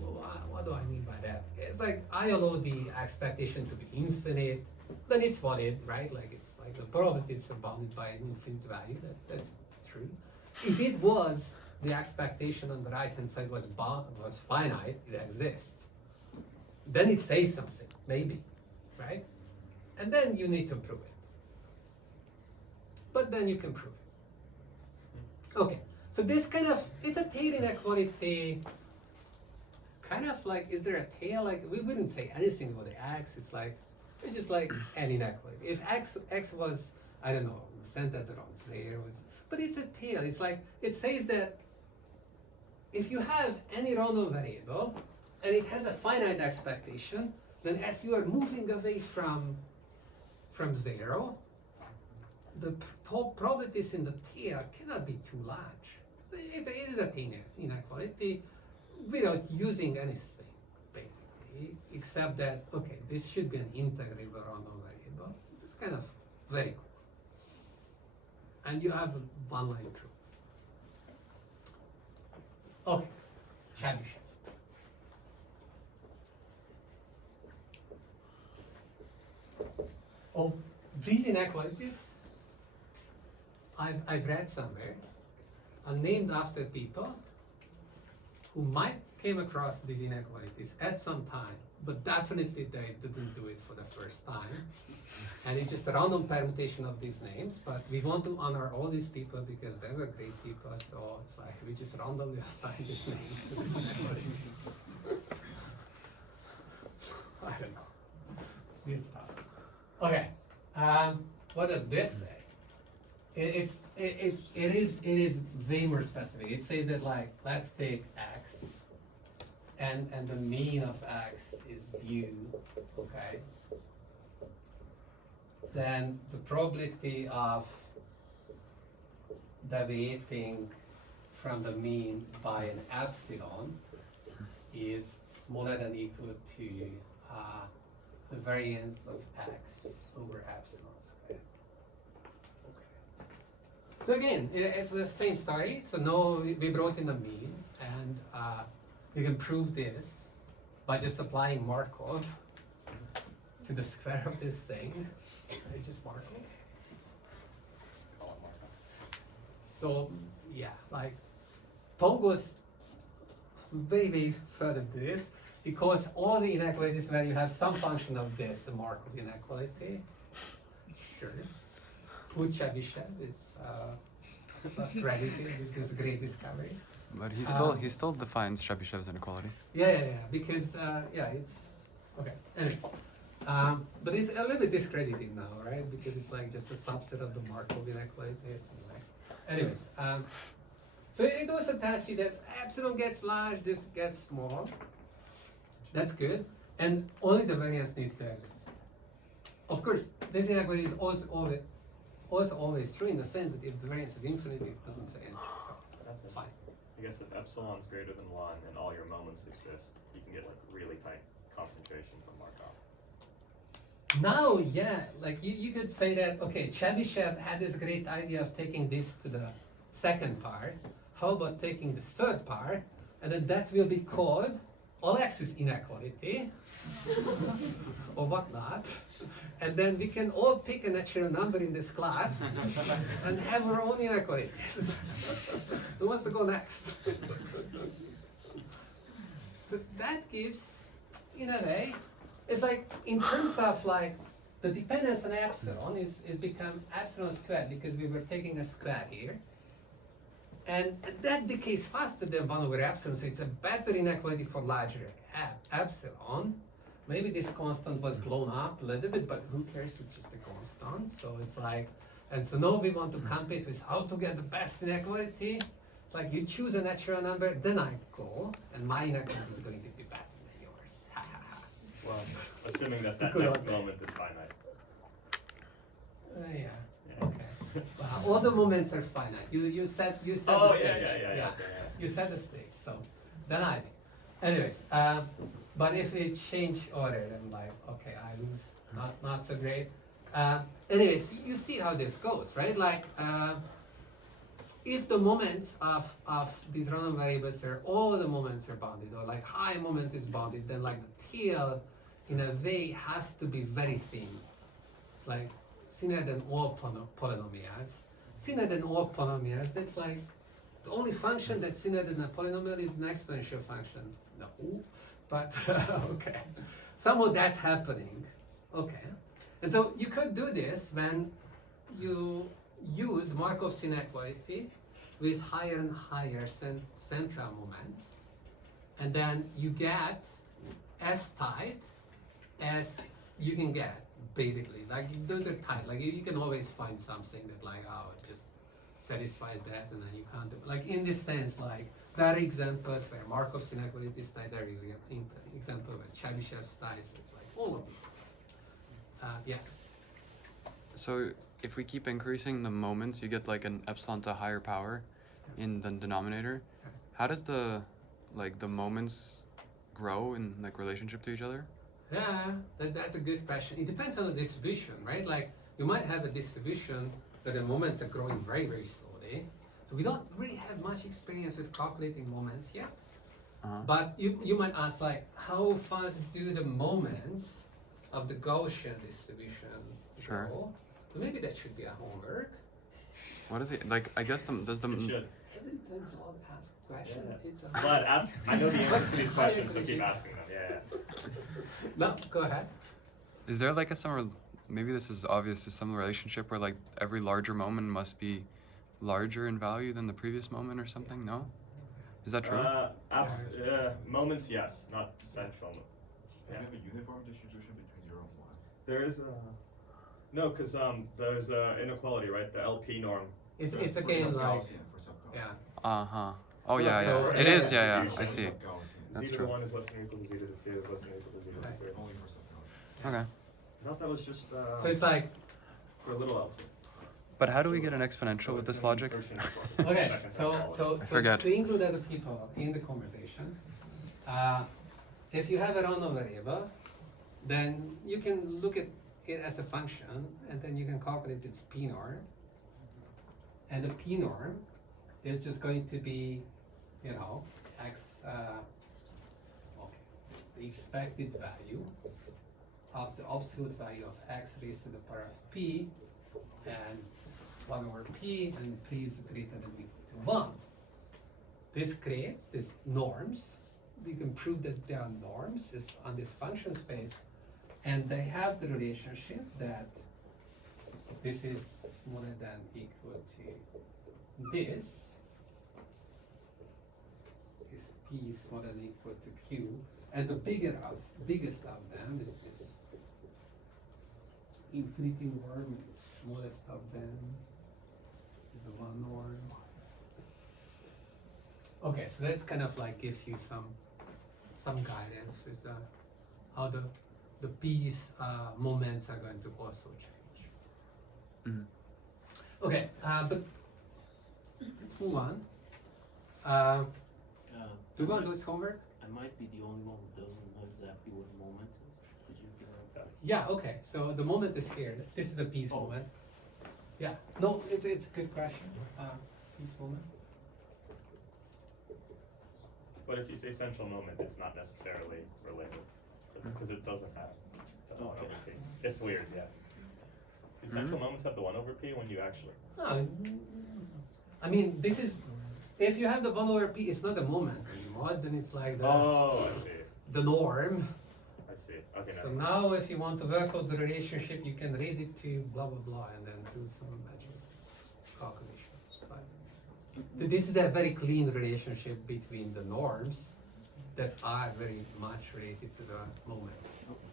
Well, what do I mean by that? It's like I allow the expectation to be infinite, then it's valid, right? Like it's like the probabilities are bounded by an infinite value. That's true. If it was the expectation on the right hand side was finite, it exists, then it says something, maybe, right? And then you need to prove it. But then you can prove it. Okay, so this kind of, it's a tail inequality, kind of like, is there a tail? Like, we wouldn't say anything about the x, it's just like an inequality. If x was, I don't know, centered around 0, but it's a tail. It's like, it says that if you have any random variable and it has a finite expectation, then as you are moving away from 0, the probabilities in the tail cannot be too large. It is a tail inequality without using anything, basically, except that, okay, this should be an integrable random variable. It's kind of very cool. And you have one line proof. Okay, Chebyshev. Oh, these inequalities, I've read somewhere, are named after people who might came across these inequalities at some time, but definitely they didn't do it for the first time. And it's just a random permutation of these names, but we want to honor all these people because they were great people, so it's like we just randomly assign these names to these inequalities. I don't know. Good stuff. Okay, what does this say? It is way more specific. It says that like, let's take x, and the mean of x is mu, okay? Then the probability of deviating from the mean by an epsilon is smaller than equal to the variance of x over epsilon squared. So again, it's the same story. So now we brought in the mean, and we can prove this by just applying Markov to the square of this thing. It's just Markov. So yeah, like Tom goes way further than this, because all the inequalities where you have some function of this, a Markov inequality, sure. Chebyshev is credited with this great discovery. But he still defines Chebyshev's inequality. Yeah, because it's okay. Anyways, but it's a little bit discredited now, right? Because it's like just a subset of the Markov inequalities. Anyways, so it also tells you that epsilon gets large, this gets small. That's good, and only the variance needs to exist. Of course, this inequality is also always true in the sense that if the variance is infinite, it doesn't say anything. So That's fine. I guess if epsilon's greater than 1 and all your moments exist, you can get like really tight concentration from Markov. Now, yeah, like you could say that, okay, Chebyshev had this great idea of taking this to the second part. How about taking the third part, and then that will be called all-axis inequality, or whatnot. And then we can all pick a natural number in this class and have our own inequalities. Who wants to go next? So that gives, in a way, it's like in terms of like the dependence on epsilon is become epsilon squared because we were taking a square here. And that decays faster than 1 over epsilon, so it's a better inequality for larger epsilon. Maybe this constant was blown up a little bit, but who cares, it's just a constant. So it's like, and so now we want to compete with how to get the best inequality. It's like you choose a natural number, then I go, and my inequality is going to be better than yours. Well, assuming that Good next on that. moment is finite. Yeah. Okay. All the moments are finite. You set the stage. Yeah. You set the stage. So then I think. Anyways, but if we change order, then like okay, I lose. Not so great. Anyways, you see how this goes, right? Like if the moments of these random variables are all the moments are bounded, or like high moment is bounded, then like the tail in a way has to be very thin. It's like thinner than all polynomials. Thinner than all polynomials, that's like the only function that's thinner than a polynomial is an exponential function. No, but okay. Somehow that's happening. Okay. And so you could do this when you use Markov's inequality with higher and higher central moments. And then you get as tight as you can get, basically. Like those are tight. Like you can always find something that like, oh, it just satisfies that, and then you can't do. Like in this sense, like there are examples where Markov's inequality is tight. There is an example where Chebyshev's tight. It's like all of these. Yes. So if we keep increasing the moments, you get like an epsilon to higher power in the denominator. How does the moments grow in like relationship to each other? Yeah, that's a good question. It depends on the distribution, right? Like you might have a distribution where the moments are growing very slowly, So we don't really have much experience with calculating moments yet. Uh-huh. But you might ask, like, how fast do the moments of the Gaussian distribution Sure. go? Maybe that should be a homework. What is it like? I guess does the It should. Every time Vlad asks a question, Yeah. it's a But ask, I know the answers to these Higher questions, so keep qualification. asking them, yeah. No, go ahead. is there like maybe this is obvious, is some relationship where like every larger moment must be larger in value than the previous moment or something? No, is that true? Moments, yes, not central. Do Yeah. you have a uniform distribution between 0 and 1? There is no, because there's a inequality, right? The LP norm. It's For again like sub-Gaussian, for sub-Gaussian. yeah. Uh-huh. Oh Well, yeah, so yeah. It is, yeah, distribution I is see. Sub-Gaussian. That's Z to true. the 1 is less than or equal to Z to the 2 is less than or equal to Z to the Right. 3. Only for sub-Gaussian. Okay. I thought that was just So it's like for a little LP. But how do we get an exponential with this logic? okay. So I forget. to include other people in the conversation, if you have a random variable, then you can look at it as a function, and then you can calculate its p norm. And the p norm is just going to be, you know, x, okay, the expected value of the absolute value of x raised to the power of p, and 1 over p, and p is greater than or equal to 1. This creates these norms. You can prove that there are norms on this function space, and they have the relationship that this is smaller than equal to this, if p is smaller than equal to q, and the biggest of them is this infinity norm, and the smallest of them is the 1 norm. Okay, so that's kind of like gives you some guidance with how the p's moments are going to also change. Mhm. Okay, but let's move on. Do you want to do this homework? I might be the only one who doesn't know exactly what a moment is. Could you give a Yeah, okay, so the moment is here. This is the p's moment. Yeah, no, it's a good question. P's moment. But if you say central moment, it's not necessarily related, because it doesn't have the 1 over p. It's weird, yeah. Do central moments have the 1 over p when you actually? I mean, this is, if you have the 1 over p, it's not a moment anymore, then it's like Oh, I see. the norm. I see. Okay, So now. now if you want to work out the relationship, you can raise it to blah, blah, blah, and then do some magic calculations. But this is a very clean relationship between the norms that are very much related to the moments.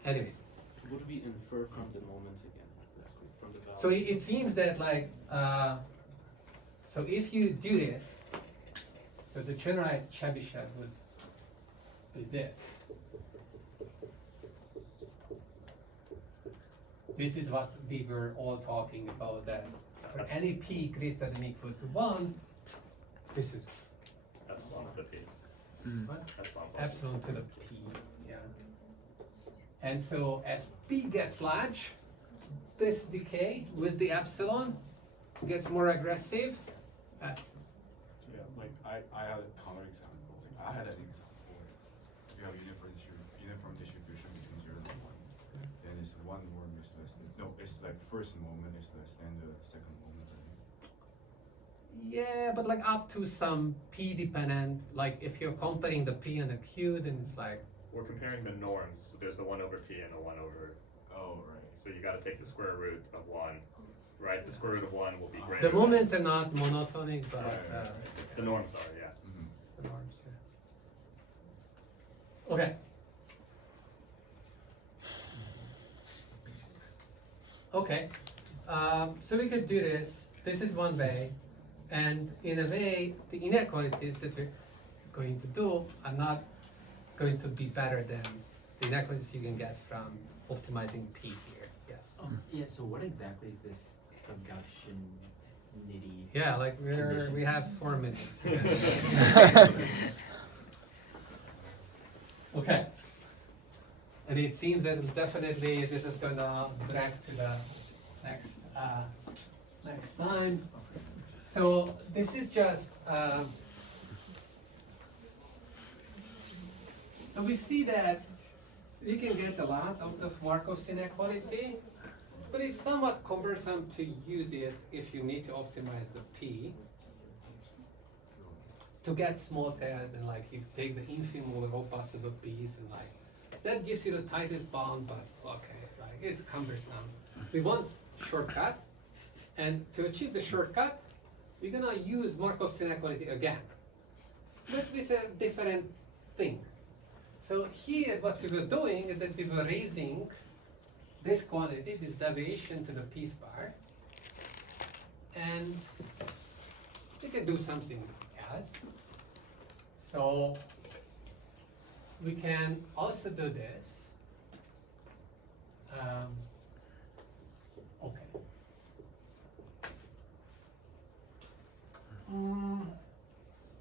Anyways, What do we infer from the moments again, exactly, from the value? so it seems that like, so if you do this, so the generalized Chebyshev would be this. This is what we were all talking about, that for any p greater than or equal to 1, this is Epsilon of the p. what? Epsilon. Epsilon to the p, yeah. And so as p gets large, this decay with the epsilon gets more aggressive. As Yeah, like I had a counter example. Like, I had an example where you have uniform distribution between 0 and 1. Then it's 1 norm is less than, no, it's like first moment is less than the second moment, I think. yeah, but like up to some p dependent, like if you're comparing the p and the q, then it's like, We're comparing the norms. So there's a 1 over p and a 1 over. Oh, right. So you got to take the square root of 1, right? The square root of 1 will be greater. the moments are not monotonic, but Right. The norms are, yeah. Mm-hmm. the norms, yeah. Okay. Okay, so we could do this. This is one way, and in a way, the inequalities that we're going to do are not going to be better than the inequalities you can get from optimizing p here. Yes. Yeah, so what exactly is this sub-Gaussian nitty? Yeah, like we have 4 minutes. Okay. And it seems that definitely this is going to drag to the next time. So this is just, so we see that we can get a lot out of Markov's inequality, but it's somewhat cumbersome to use it if you need to optimize the P. To get small tails and like you take the infinite row possible P's and like, that gives you the tightest bound, but okay, like it's cumbersome. We want shortcut, and to achieve the shortcut, we're gonna use Markov's inequality again. But with a different thing. So here what we were doing is that we were raising this quantity, this deviation to the p-star, and we can do something else. So we can also do this. Okay.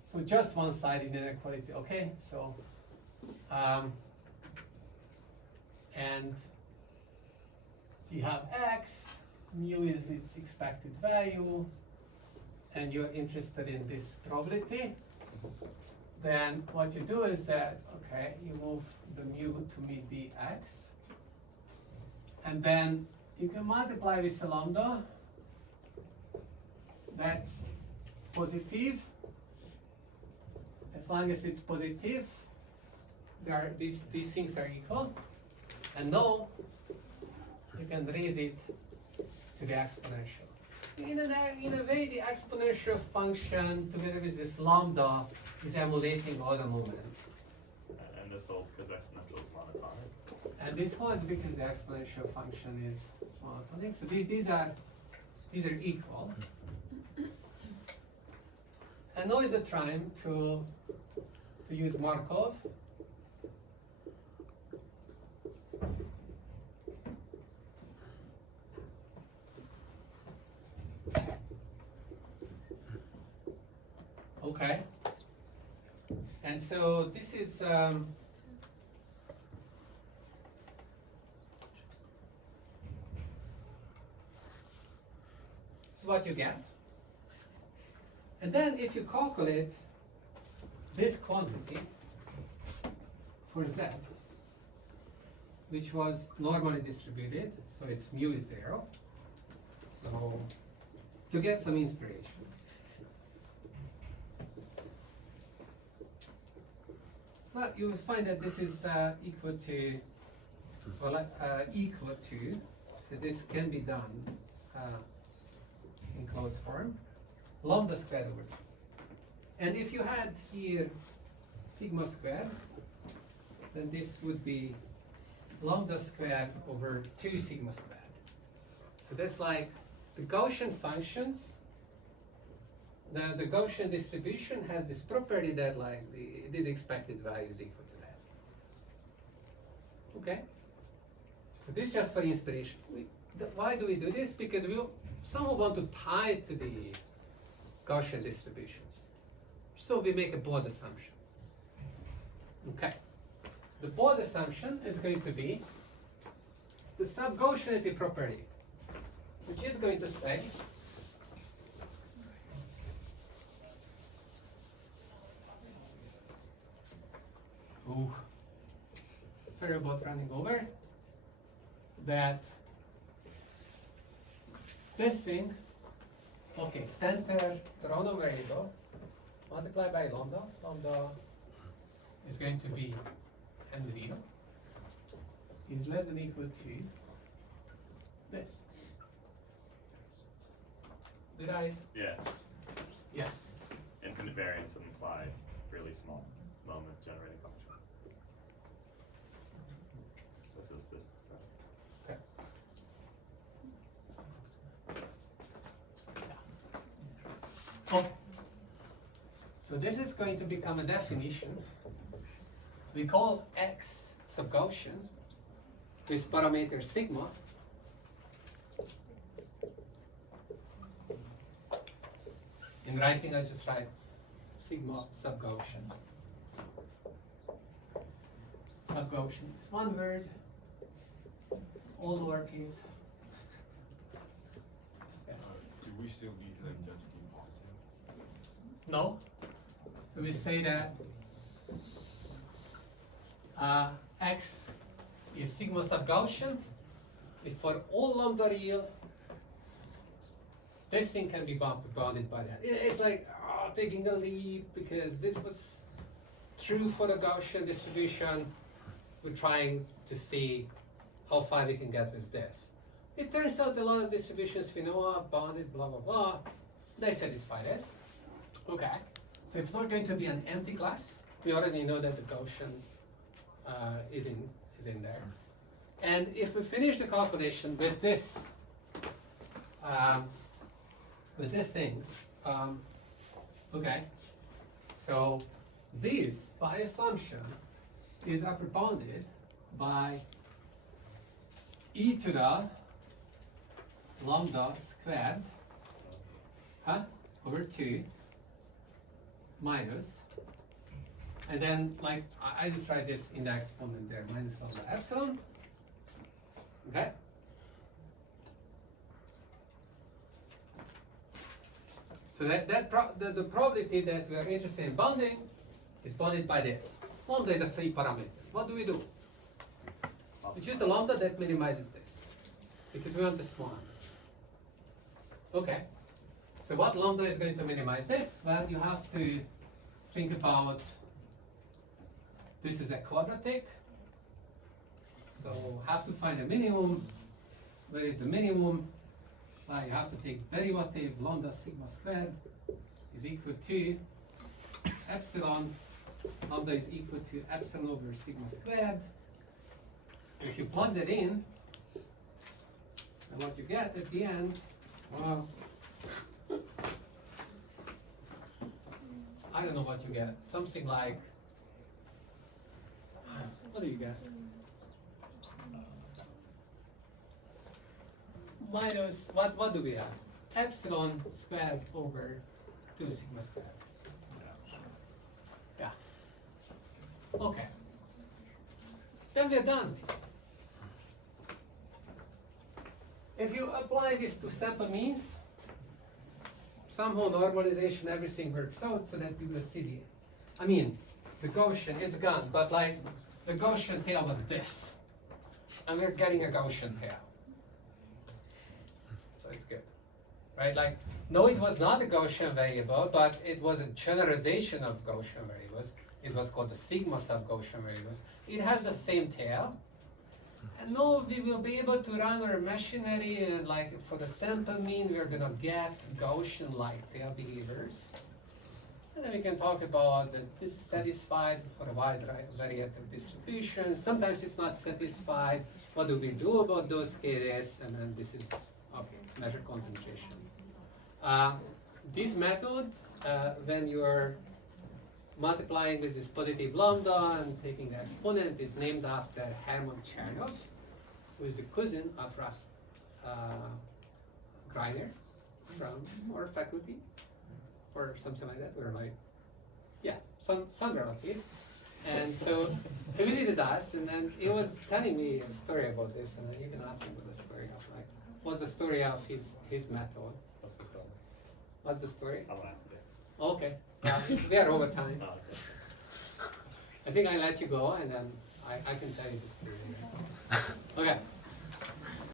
So just one side inequality, okay? So, and so you have x, mu is its expected value, and you're interested in this probability. Then what you do is that, okay, you move the mu to meet the x, and then you can multiply with the lambda. That's positive. As long as it's positive, these things are equal. And now you can raise it to the exponential. In a way, the exponential function together with this lambda is emulating all the moments. And this holds because exponential is monotonic. And this holds because the exponential function is monotonic. So these are equal. And now is the time to use Markov. Okay. And so this is this is what you get. And then if you calculate this quantity for Z, which was normally distributed, so its mu is 0, so to get some inspiration. Well, you will find that this is equal to, well, so this can be done in closed form, lambda squared over 2. And if you had here sigma squared, then this would be lambda squared over 2 sigma squared. So that's like the Gaussian functions. The Gaussian distribution has this property that like this expected value is equal to that. Okay? So this is just for inspiration. Why do we do this? Because we somehow want to tie to the Gaussian distributions. So we make a bold assumption. Okay. The bold assumption is going to be the sub-Gaussianity property, which is going to say sorry about running over, that this thing, okay, center rho variable multiplied by lambda, lambda is going to be n real, is less than equal to this. Did I? Yeah. Yes. Infinite variance would imply really small moment generating function. This is Okay. Okay. So this is going to become a definition. We call X sub-Gaussian with parameter sigma. In writing, I just write sigma sub-Gaussian. Sub-Gaussian is one word, all lowercase. Yes. Do we still need lambda to be positive? No. So we say that X is sigma sub Gaussian if for all lambda real, this thing can be bounded by that. It's like taking a leap because this was true for the Gaussian distribution. We're trying to see how far we can get with this. It turns out a lot of distributions we know of, bounded, blah, blah, blah, they satisfy this. Okay, so it's not going to be an empty class. We already know that the Gaussian is in there. And if we finish the calculation with this thing, okay, so this, by assumption, is upper bounded by e to the lambda squared over 2 minus, and then like I just write this in the exponent there, minus lambda epsilon, okay? So the probability that we are interested in bounding is bounded by this. Lambda is a free parameter. What do? We choose the lambda that minimizes this, because we want the small number. Okay, so what lambda is going to minimize this? Well, you have to think about, this is a quadratic, so have to find a minimum. Where is the minimum? Well, you have to take derivative lambda sigma squared is equal to epsilon. Lambda is equal to epsilon over sigma squared. So if you plug that in, and what you get at the end, well, I don't know what you get. Something like, what do you get? Minus, what do we have? Epsilon squared over 2 sigma squared. Yeah. Okay. Then we're done. If you apply this to sample means, somehow normalization, everything works out so that we will see the, I mean, the Gaussian, it's gone, but like the Gaussian tail was this. And we're getting a Gaussian tail. So it's good. Right? Like, no, it was not a Gaussian variable, but it was a generalization of Gaussian variables. It was called the sigma sub Gaussian variables. It has the same tail. And now we will be able to run our machinery and like for the sample mean we're gonna get Gaussian-like tail behaviors. And then we can talk about that this is satisfied for a wide variety of distributions. Sometimes it's not satisfied. What do we do about those cases? And then this is okay, measure concentration. This method, when you're multiplying with this positive lambda and taking the exponent, is named after Hermann Chernoff, who is the cousin of Russ Greiner from our faculty, or something like that, or like, yeah, some relative. And so he visited us, and then he was telling me a story about this, and then you can ask me about the story of like, what's the story of his method? What's the story? What's the story? I'll ask it. Okay, we are over time. Oh, okay. I think I let you go, and then I can tell you the story later. Okay.